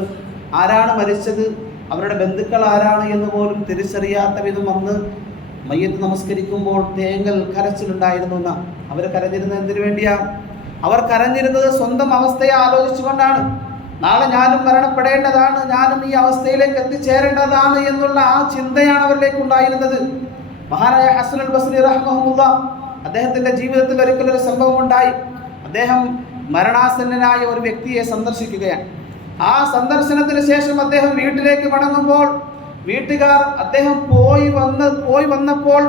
ആരാണ് മരിച്ചത്, അവരുടെ ബന്ധുക്കൾ ആരാണ് എന്ന് പോലും തിരിച്ചറിയാത്ത വിധം വന്ന് മയ്യത്ത് നമസ്കരിക്കുമ്പോൾ തേങ്ങൽ കരച്ചിലുണ്ടായിരുന്നു എന്നാ. അവർ കരഞ്ഞിരുന്നത് എന്തിനു വേണ്ടിയാ? അവർ കരഞ്ഞിരുന്നത് സ്വന്തം അവസ്ഥയെ ആലോചിച്ചുകൊണ്ടാണ്. നാളെ ഞാനും മരണപ്പെടേണ്ടതാണ്, ഞാനും ഈ അവസ്ഥയിലേക്ക് എത്തിച്ചേരേണ്ടതാണ് എന്നുള്ള ആ ചിന്തയാണ് അവരിലേക്ക് ഉണ്ടായിരുന്നത്. മഹാനായ ഹസനുൽ ബസ്രി റഹ്മഹുല്ലാഹ് അദ്ദേഹത്തിൻ്റെ ജീവിതത്തിൽ ഒരിക്കലൊരു സംഭവം ഉണ്ടായി. അദ്ദേഹം മരണാസന്നനായ ഒരു വ്യക്തിയെ സന്ദർശിക്കുകയാണ്. ആ സന്ദർശനത്തിന് ശേഷം അദ്ദേഹം വീട്ടിലേക്ക് മടങ്ങുമ്പോൾ വീട്ടുകാർ അദ്ദേഹം പോയി വന്നപ്പോൾ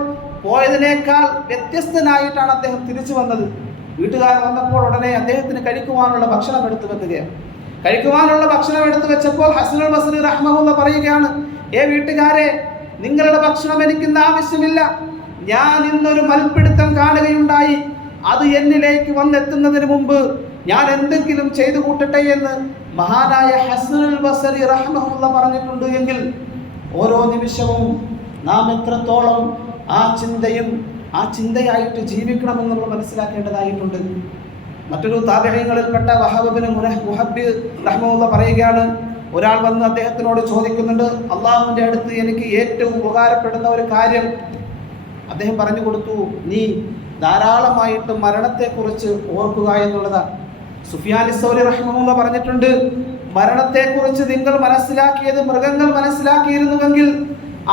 പോയതിനേക്കാൾ വ്യത്യസ്തനായിട്ടാണ് അദ്ദേഹം തിരിച്ചു വന്നത്. വീട്ടുകാർ വന്നപ്പോൾ ഉടനെ അദ്ദേഹത്തിന് കഴിക്കുവാനുള്ള ഭക്ഷണം എടുത്തു വെക്കുകയാണ്. കഴിക്കുവാനുള്ള ഭക്ഷണം എടുത്തു വെച്ചപ്പോൾ ഹസനുൽ ബസ്രി റഹ്മഹുല്ലാഹ് പറയുകയാണ്, വീട്ടുകാരെ, നിങ്ങളുടെ ഭക്ഷണം എനിക്കിന്ന് ആവശ്യമില്ല. ഞാൻ ഇന്നൊരു മൽപ്പിടുത്തം കാണുകയുണ്ടായി. അത് എന്നിലേക്ക് വന്നെത്തുന്നതിന് മുമ്പ് ഞാൻ എന്തെങ്കിലും ചെയ്തു കൂട്ടട്ടെ എന്ന് മഹാനായ ഹസനുൽ ബസ്രി റഹ്മഹുല്ലാഹ് പറഞ്ഞിട്ടുണ്ട്. എങ്കിൽ ഓരോ നിമിഷവും നാം എത്രത്തോളം ആ ചിന്തയായിട്ട് ജീവിക്കണമെന്ന് നമ്മൾ മനസ്സിലാക്കേണ്ടതായിട്ടുണ്ട്. മറ്റൊരു താബിഈങ്ങളിൽപ്പെട്ട വഹബ് ഇബ്നു മുഹബ്ബി റഹ്മഹുല്ലാഹ് പറയുകയാണ്, ഒരാൾ വന്ന് അദ്ദേഹത്തിനോട് ചോദിക്കുന്നുണ്ട്, അള്ളാഹുവിൻ്റെ അടുത്ത് എനിക്ക് ഏറ്റവും ഉപകാരപ്പെടുന്ന ഒരു കാര്യം. അദ്ദേഹം പറഞ്ഞു കൊടുത്തു, നീ ധാരാളമായിട്ട് മരണത്തെക്കുറിച്ച് ഓർക്കുക എന്നുള്ളതാണ്. സുഫിയാൻ സൗരി റഹ്മഹുല്ലാഹ് പറഞ്ഞിട്ടുണ്ട്, മരണത്തെക്കുറിച്ച് നിങ്ങൾ മനസ്സിലാക്കിയത് മൃഗങ്ങൾ മനസ്സിലാക്കിയിരുന്നുവെങ്കിൽ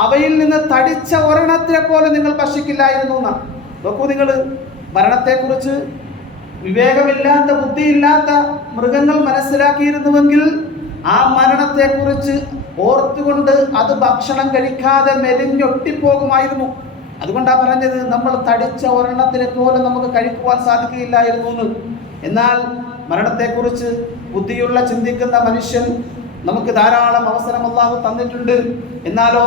അവയിൽ നിന്ന് തടിച്ച ഒരെണ്ണത്തിനെ പോലെ നിങ്ങൾ ഭക്ഷിക്കില്ലായിരുന്നു എന്നാണ്. നോക്കൂ, നിങ്ങൾ മരണത്തെക്കുറിച്ച് വിവേകമില്ലാത്ത, ബുദ്ധിയില്ലാത്ത മൃഗങ്ങൾ മനസ്സിലാക്കിയിരുന്നുവെങ്കിൽ ആ മരണത്തെക്കുറിച്ച് ഓർത്തുകൊണ്ട് അത് ഭക്ഷണം കഴിക്കാതെ മെലിഞ്ഞൊട്ടിപ്പോകുമായിരുന്നു. അതുകൊണ്ടാണ് പറഞ്ഞത്, നമ്മൾ തടിച്ച ഒരെണ്ണത്തിനെ പോലെ നമുക്ക് കഴിക്കുവാൻ സാധിക്കുകയില്ലായിരുന്നു എന്ന്. എന്നാൽ മരണത്തെക്കുറിച്ച് ബുദ്ധിയുള്ള ചിന്തിക്കുന്ന മനുഷ്യൻ നമുക്ക് ധാരാളം അവസരം അല്ലാഹു തന്നിട്ടുണ്ട്. എന്നാലോ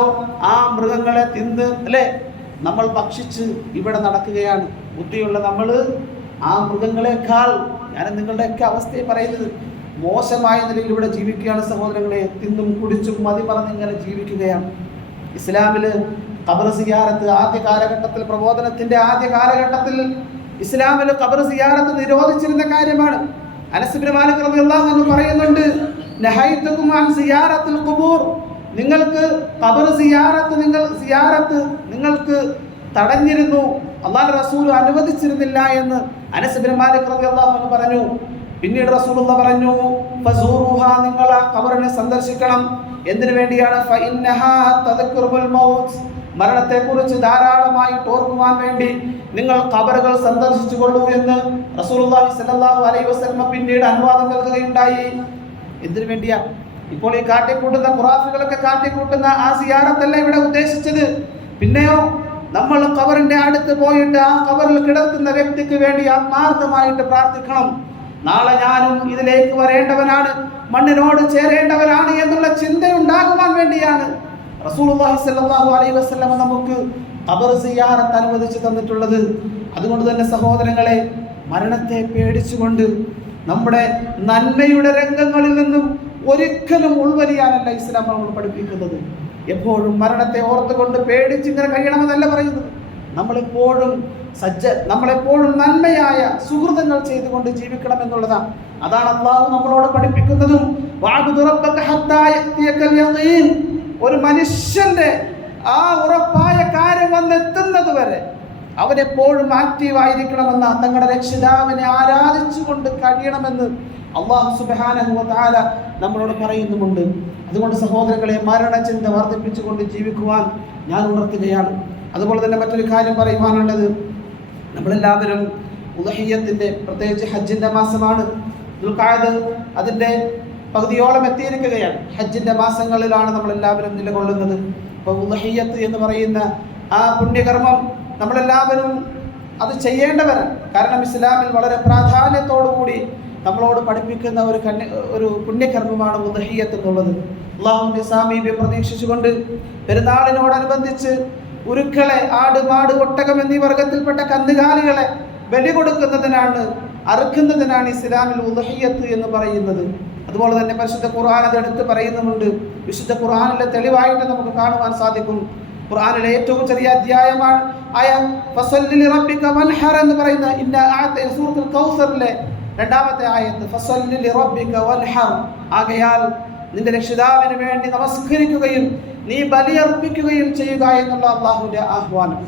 ആ മൃഗങ്ങളെ തിന്ന് നമ്മൾ ഭക്ഷിച്ച് ഇവിടെ നടക്കുകയാണ്. ബുദ്ധിയുള്ള നമ്മൾ ആ മൃഗങ്ങളെക്കാൾ, ഞാൻ നിങ്ങളുടെയൊക്കെ അവസ്ഥയെ പറയുന്നത്, മോശമായ നിലയിൽ ഇവിടെ ജീവിക്കുകയാണ് സഹോദരങ്ങളെ. തിന്നും കുടിച്ചും മതി പറഞ്ഞിങ്ങനെ ജീവിക്കുകയാണ്. ഇസ്ലാമിൽ ഖബർ സിയാറത്ത് ആദ്യ കാലഘട്ടത്തിൽ, പ്രബോധനത്തിന്റെ ആദ്യ കാലഘട്ടത്തിൽ ഇസ്ലാമിൽ ഖബർ സിയാറത്ത് നിരോധിച്ചിരുന്ന കാര്യമാണ്. അനസ് ഇബ്നു മാലിക് റളിയല്ലാഹു അൻഹു പറയുന്നുണ്ട്, നഹൈതുകും അൻ സിയാറത്തുൽ ഖുബൂർ, നിങ്ങൾക്ക് ഖബർ സിയാറത്ത് നിങ്ങൾക്ക് തടഞ്ഞിരുന്നു, അല്ലാഹുവിന്റെ റസൂൽ അനുവദിച്ചിരുന്നില്ല എന്ന് അനസ് ഇബ്നു മാലിക് റളിയല്ലാഹു അൻഹു പറഞ്ഞു. പിന്നീട് റസൂലുള്ളാഹി പറഞ്ഞു, ഫസൂറുഹാ, നിങ്ങൾ ആ ഖബറിനെ സന്ദർശിക്കണം. എന്തിനു വേണ്ടിയാണ്? ഫഇന്നഹാ തദ്കുറുൽ മൗത്ത്, മരണത്തെക്കുറിച്ച് ധാരാളമായിട്ട് ഓർക്കുവാൻ വേണ്ടി നിങ്ങൾ ഖബറുകൾ സന്ദർശിച്ചുകൊള്ളൂ എന്ന് റസൂലുള്ളാഹി സ്വല്ലല്ലാഹു അലൈഹി വസല്ലം പിന്നീട് അനുവാദം നൽകുകയുണ്ടായി. എന്തിനു വേണ്ടിയാ? ഇപ്പോൾ ഈ കാട്ടിക്കൂട്ടുന്ന ഖുറാഫികളൊക്കെ കാട്ടിക്കൂട്ടുന്ന ആ സിയാറത്തല്ല ഇവിടെ ഉദ്ദേശിച്ചത്. പിന്നെയോ നമ്മൾ ഖബറിന്റെ അടുത്ത് പോയിട്ട് ആ ഖബറിൽ കിടക്കുന്ന വ്യക്തിക്ക് വേണ്ടി ആത്മാർത്ഥമായിട്ട് പ്രാർത്ഥിക്കണം. നാളെ ഞാനും ഇതിലേക്ക് വരേണ്ടവനാണ്, മണ്ണിനോട് ചേരേണ്ടവനാണ് എന്നുള്ള ചിന്ത ഉണ്ടാകുവാൻ വേണ്ടിയാണ് റസൂലുള്ളാഹി സ്വല്ലല്ലാഹു അലൈഹി വസല്ലം നമുക്ക് ഖബർ സിയാറത്ത് അനുവദിച്ചു തന്നിട്ടുള്ളത്. അതുകൊണ്ട് തന്നെ സഹോദരങ്ങളെ, മരണത്തെ പേടിച്ചുകൊണ്ട് നമ്മുടെ നന്മയുടെ രംഗങ്ങളിൽ നിന്നും ഒരിക്കലും ഉൾവലിയാനല്ല ഇസ്ലാം നമ്മൾ പഠിപ്പിക്കുന്നത്. എപ്പോഴും മരണത്തെ ഓർത്തുകൊണ്ട് പേടിച്ചിങ്ങനെ കഴിയണമെന്നല്ല പറയുന്നത്. നമ്മളെപ്പോഴും നന്മയായ സുഹൃതങ്ങൾ ചെയ്തുകൊണ്ട് ജീവിക്കണം എന്നുള്ളതാണ്. അതാണ് അല്ലാഹു നമ്മളോട് പഠിപ്പിക്കുന്നതും. ഒരു മനുഷ്യന്റെ ആ ഉറപ്പായ കാര്യം വന്നെത്തുന്നത് വരെ അവനെപ്പോഴും ആക്റ്റീവായിരിക്കണമെന്ന, തങ്ങളുടെ രക്ഷിതാവിനെ ആരാധിച്ചുകൊണ്ട് കഴിയണമെന്ന് അല്ലാഹു സുബ്ഹാനഹു വ തആല നമ്മളോട് പറയുന്നുമുണ്ട്. അതുകൊണ്ട് സഹോദരങ്ങളെ, മരണചിന്ത വർദ്ധിപ്പിച്ചുകൊണ്ട് ജീവിക്കുവാൻ ഞാൻ ഉണർത്തുകയാണ്. അതുപോലെ തന്നെ മറ്റൊരു കാര്യം പറയുവാനുള്ളത്, നമ്മളെല്ലാവരും ഉദ്ഹിയ്യത്തിന്റെ, പ്രത്യേകിച്ച് ഹജ്ജിന്റെ മാസമാണ്. ദുൽഖഅദ അതിന്റെ പകുതിയോളം എത്തിയിരിക്കുകയാണ്. ഹജ്ജിന്റെ മാസങ്ങളിലാണ് നമ്മളെല്ലാവരും നിലകൊള്ളുന്നത്. അപ്പോൾ ഉദ്ഹിയ്യത്ത് എന്ന് പറയുന്ന ആ പുണ്യകർമ്മം നമ്മളെല്ലാവരും അത് ചെയ്യേണ്ടവരാണ്. കാരണം ഇസ്ലാമിൽ വളരെ പ്രാധാന്യത്തോടുകൂടി നമ്മളോട് പഠിപ്പിക്കുന്ന ഒരു പുണ്യകർമ്മമാണ് ഉദ്ഹിയ്യത്ത് എന്നുള്ളത്. അല്ലാഹുവിന്റെ സാമീപ്യം പ്രതീക്ഷിച്ചുകൊണ്ട് പെരുന്നാളിനോടനുബന്ധിച്ച് ഉരുക്കളെ, ആട്, മാട്, ഒട്ടകം എന്നീ വർഗത്തിൽപ്പെട്ട കന്നുകാലികളെ ബലി കൊടുക്കുന്നതിനാണ്, അറുക്കുന്നതിനാണ് ഇസ്ലാമിൽ ഉദ്ഹിയ്യത്ത് എന്ന് പറയുന്നത്. അതുപോലെ തന്നെ പരിശുദ്ധ ഖുർആൻ അതെടുത്ത് പറയുന്നുമുണ്ട്. വിശുദ്ധ ഖുർആനിലെ തെളിവായിട്ട് നമുക്ക് കാണുവാൻ സാധിക്കും. ഖുർആനിലെ ഏറ്റവും ചെറിയ അധ്യായമാണ് ആയ ഫസല്ലി ലിറബ്ബിക വൻഹർ എന്ന് പറയുന്ന സൂറത്തുൽ കൗസറിലെ 2ാമത്തെ ആയത്ത്, ഫസല്ലി ലിറബ്ബിക വൻഹർ. ആകയാൽ നിന്റെ രക്ഷിതാവിന് വേണ്ടി നമസ്കരിക്കുകയും നീ ബലിയർപ്പിക്കുകയും ചെയ്യുക എന്നുള്ള അല്ലാഹുവിന്റെ ആഹ്വാനം.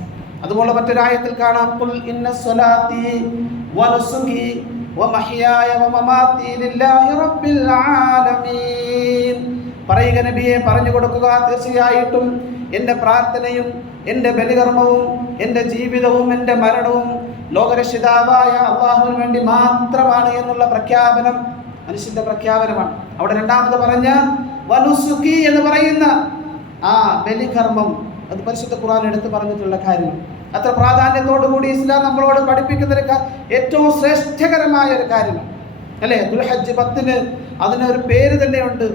അതുപോലെ മറ്റൊരായത്തിൽ കാണാം, ഖുൽ ഇന്ന സ്വലാത്തി വനുസുകി വമഹ്യായ വമമാതി ലില്ലാഹി റബ്ബിൽ ആലമീൻ. പറയുക നബിയെ, പറഞ്ഞു കൊടുക്കുക, തീർച്ചയായിട്ടും എൻ്റെ പ്രാർത്ഥനയും എൻ്റെ ബലികർമ്മവും എൻ്റെ ജീവിതവും എൻ്റെ മരണവും ലോകരക്ഷിതാവായ അല്ലാഹുവിന് വേണ്ടി മാത്രമാണ് എന്നുള്ള പ്രഖ്യാപനം മനുഷ്യന്റെ പ്രഖ്യാപനമാണ്. അവിടെ 2ാമത് പറഞ്ഞ വനുസുകി എന്ന് പറയുന്ന ആ ബലികർമ്മം, അത് പരിശുദ്ധ ഖുർആൻ എടുത്ത് പറഞ്ഞിട്ടുള്ള കാര്യം. അത്ര പ്രാധാന്യത്തോടു കൂടി ഇസ്ലാം നമ്മളോട് പഠിപ്പിക്കുന്ന ഏറ്റവും ശ്രേഷ്ഠകരമായ ഒരു കാര്യമാണ്. അല്ലേ? ദുൽഹജ്ജ് 10 അതിനൊരു പേര് തന്നെയുണ്ട്.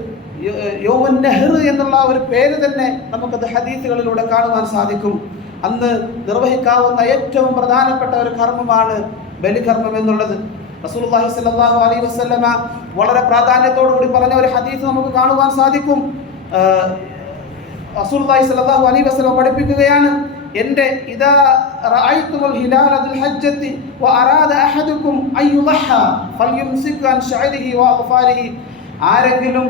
യൗമുൻ നഹ്ർ എന്നുള്ള ഒരു പേര് തന്നെ നമുക്കത് ഹദീസുകളിലൂടെ കാണുവാൻ സാധിക്കും. അന്ന് നിർവഹിക്കാവുന്ന ഏറ്റവും പ്രധാനപ്പെട്ട ഒരു കർമ്മമാണ് ബലികർമ്മം എന്നുള്ളത്. റസൂലുള്ളാഹി സ്വല്ലല്ലാഹു അലൈഹി വസല്ലമ വളരെ പ്രാധാന്യത്തോടു കൂടി പറഞ്ഞ ഒരു ഹദീസ് നമുക്ക് കാണുവാൻ സാധിക്കും. റസൂലുള്ളാഹി സ്വല്ലല്ലാഹു അലൈഹി വസല്ലമ പഠിപ്പിക്കുകയാണ്, എൻ്റെ ഇദാ റഅയ്തുൽ ഹിലാല ദുൽ ഹജ്ജത്തി വ അറാദ അഹദുക്കും അൻ യുളഹ ഫൽയുംസിക് അൻ ശഅരിഹി വ അഗ്ഫാരിഹി. ആരെങ്കിലും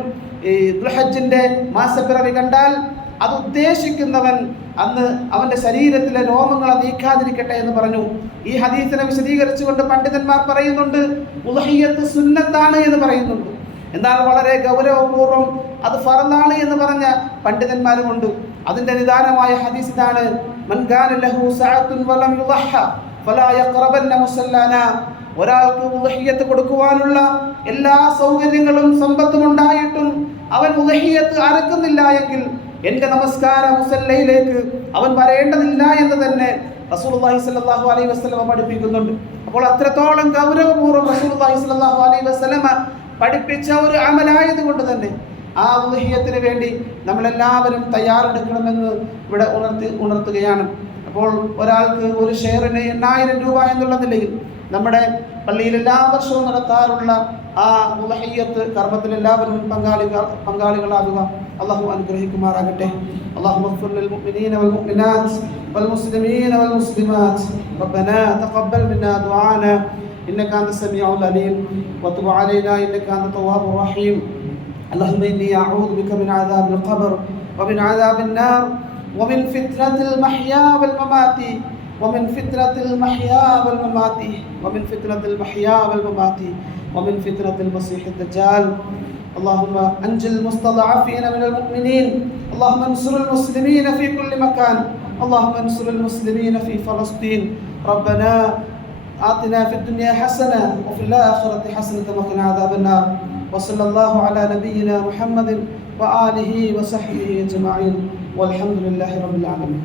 ഈ ദുൽഹജ്ജിന്റെ മാസപ്പിറവി കണ്ടാൽ അത് ഉദ്ദേശിക്കുന്നവൻ അന്ന് അവന്റെ ശരീരത്തിലെ രോമങ്ങളെ നീക്കാതിരിക്കട്ടെ എന്ന് പറഞ്ഞു. ഈ ഹദീസിനെ വിശദീകരിച്ചുകൊണ്ട് പണ്ഡിതന്മാർ പറയുന്നുണ്ട്, ഉദ്ഹിയ്യത്ത് സുന്നത്താണ് എന്ന് പറയുന്നുണ്ട്. എന്നാൽ വളരെ ഗൗരവപൂർവ്വം അത് ഫർളാണ് എന്ന് പറഞ്ഞ പണ്ഡിതന്മാരുമുണ്ട്. അതിന്റെ നിദാനമായ ഹദീസ് ഇതാണ്, മൻ കാന ലഹു സഅത്തുൻ വലം യുളഹ ഫലാ യഖറബന്ന മുസല്ലന. ഒരാൾക്ക് ഉദ്ഹിയ്യത്ത് കൊടുക്കുവാനുള്ള എല്ലാ സൗകര്യങ്ങളും സമ്പത്തും ഉണ്ടായിട്ടും അവൻ ഉദ്ഹിയ്യത്ത് അറക്കുന്നില്ല എങ്കിൽ എൻ്റെ നമസ്കാര മുസല്ലയിലേക്ക് അവൻ വരേണ്ടതില്ല എന്ന് തന്നെ റസൂലുള്ളാഹി സ്വല്ലല്ലാഹു അലൈഹി വസല്ലമ പഠിപ്പിക്കുന്നുണ്ട്. അപ്പോൾ അത്രത്തോളം ഗൗരവപൂർവ്വം റസൂലുള്ളാഹി സ്വല്ലല്ലാഹു അലൈഹി വസല്ലമ പഠിപ്പിച്ച ഒരു അമലായത് കൊണ്ട് തന്നെ ആ ഉദ്ഹിയ്യത്തിന് വേണ്ടി നമ്മളെല്ലാവരും തയ്യാറെടുക്കണമെന്ന് ഇവിടെ ഉണർത്തുകയാണ്. അപ്പോൾ ഒരാൾക്ക് ഒരു ഷെയറിന് 8000 രൂപ എന്നുള്ള നിലയിൽ നമ്മുടെ പള്ളിയിൽ എല്ലാ വർഷവും നടത്താറുള്ള ആ ഉദ്ഹിയ്യത്ത് കർമ്മത്തിൽ എല്ലാവരും പങ്കാളികളാകുക. അല്ലാഹു അനുഗ്രഹിക്കുമാറാകട്ടെ. اللهم اغفر للمؤمنين والمؤمنات والمسلمين والمسلمات. ربنا تقبل منا دعانا إنك أنت السميع العليم وتب علينا إنك أنت التواب الرحيم. اللهم إني أعوذ بك من عذاب القبر ومن عذاب النار ومن فتنة المحيا والممات ومن فتنة المحيا والممات ومن فتنة المحيا والممات ومن فتنة المسيح الدجال. اللهم أنجِ المستضعفين من المؤمنين. اللهم انصر المسلمين في كل مكان. اللهم انصر المسلمين في فلسطين. ربنا آتنا في الدنيا حسنة وفي الآخرة حسنة وقنا عذاب النار. وصلى الله على نبينا محمد وآله وصحبه أجمعين والحمد لله رب العالمين.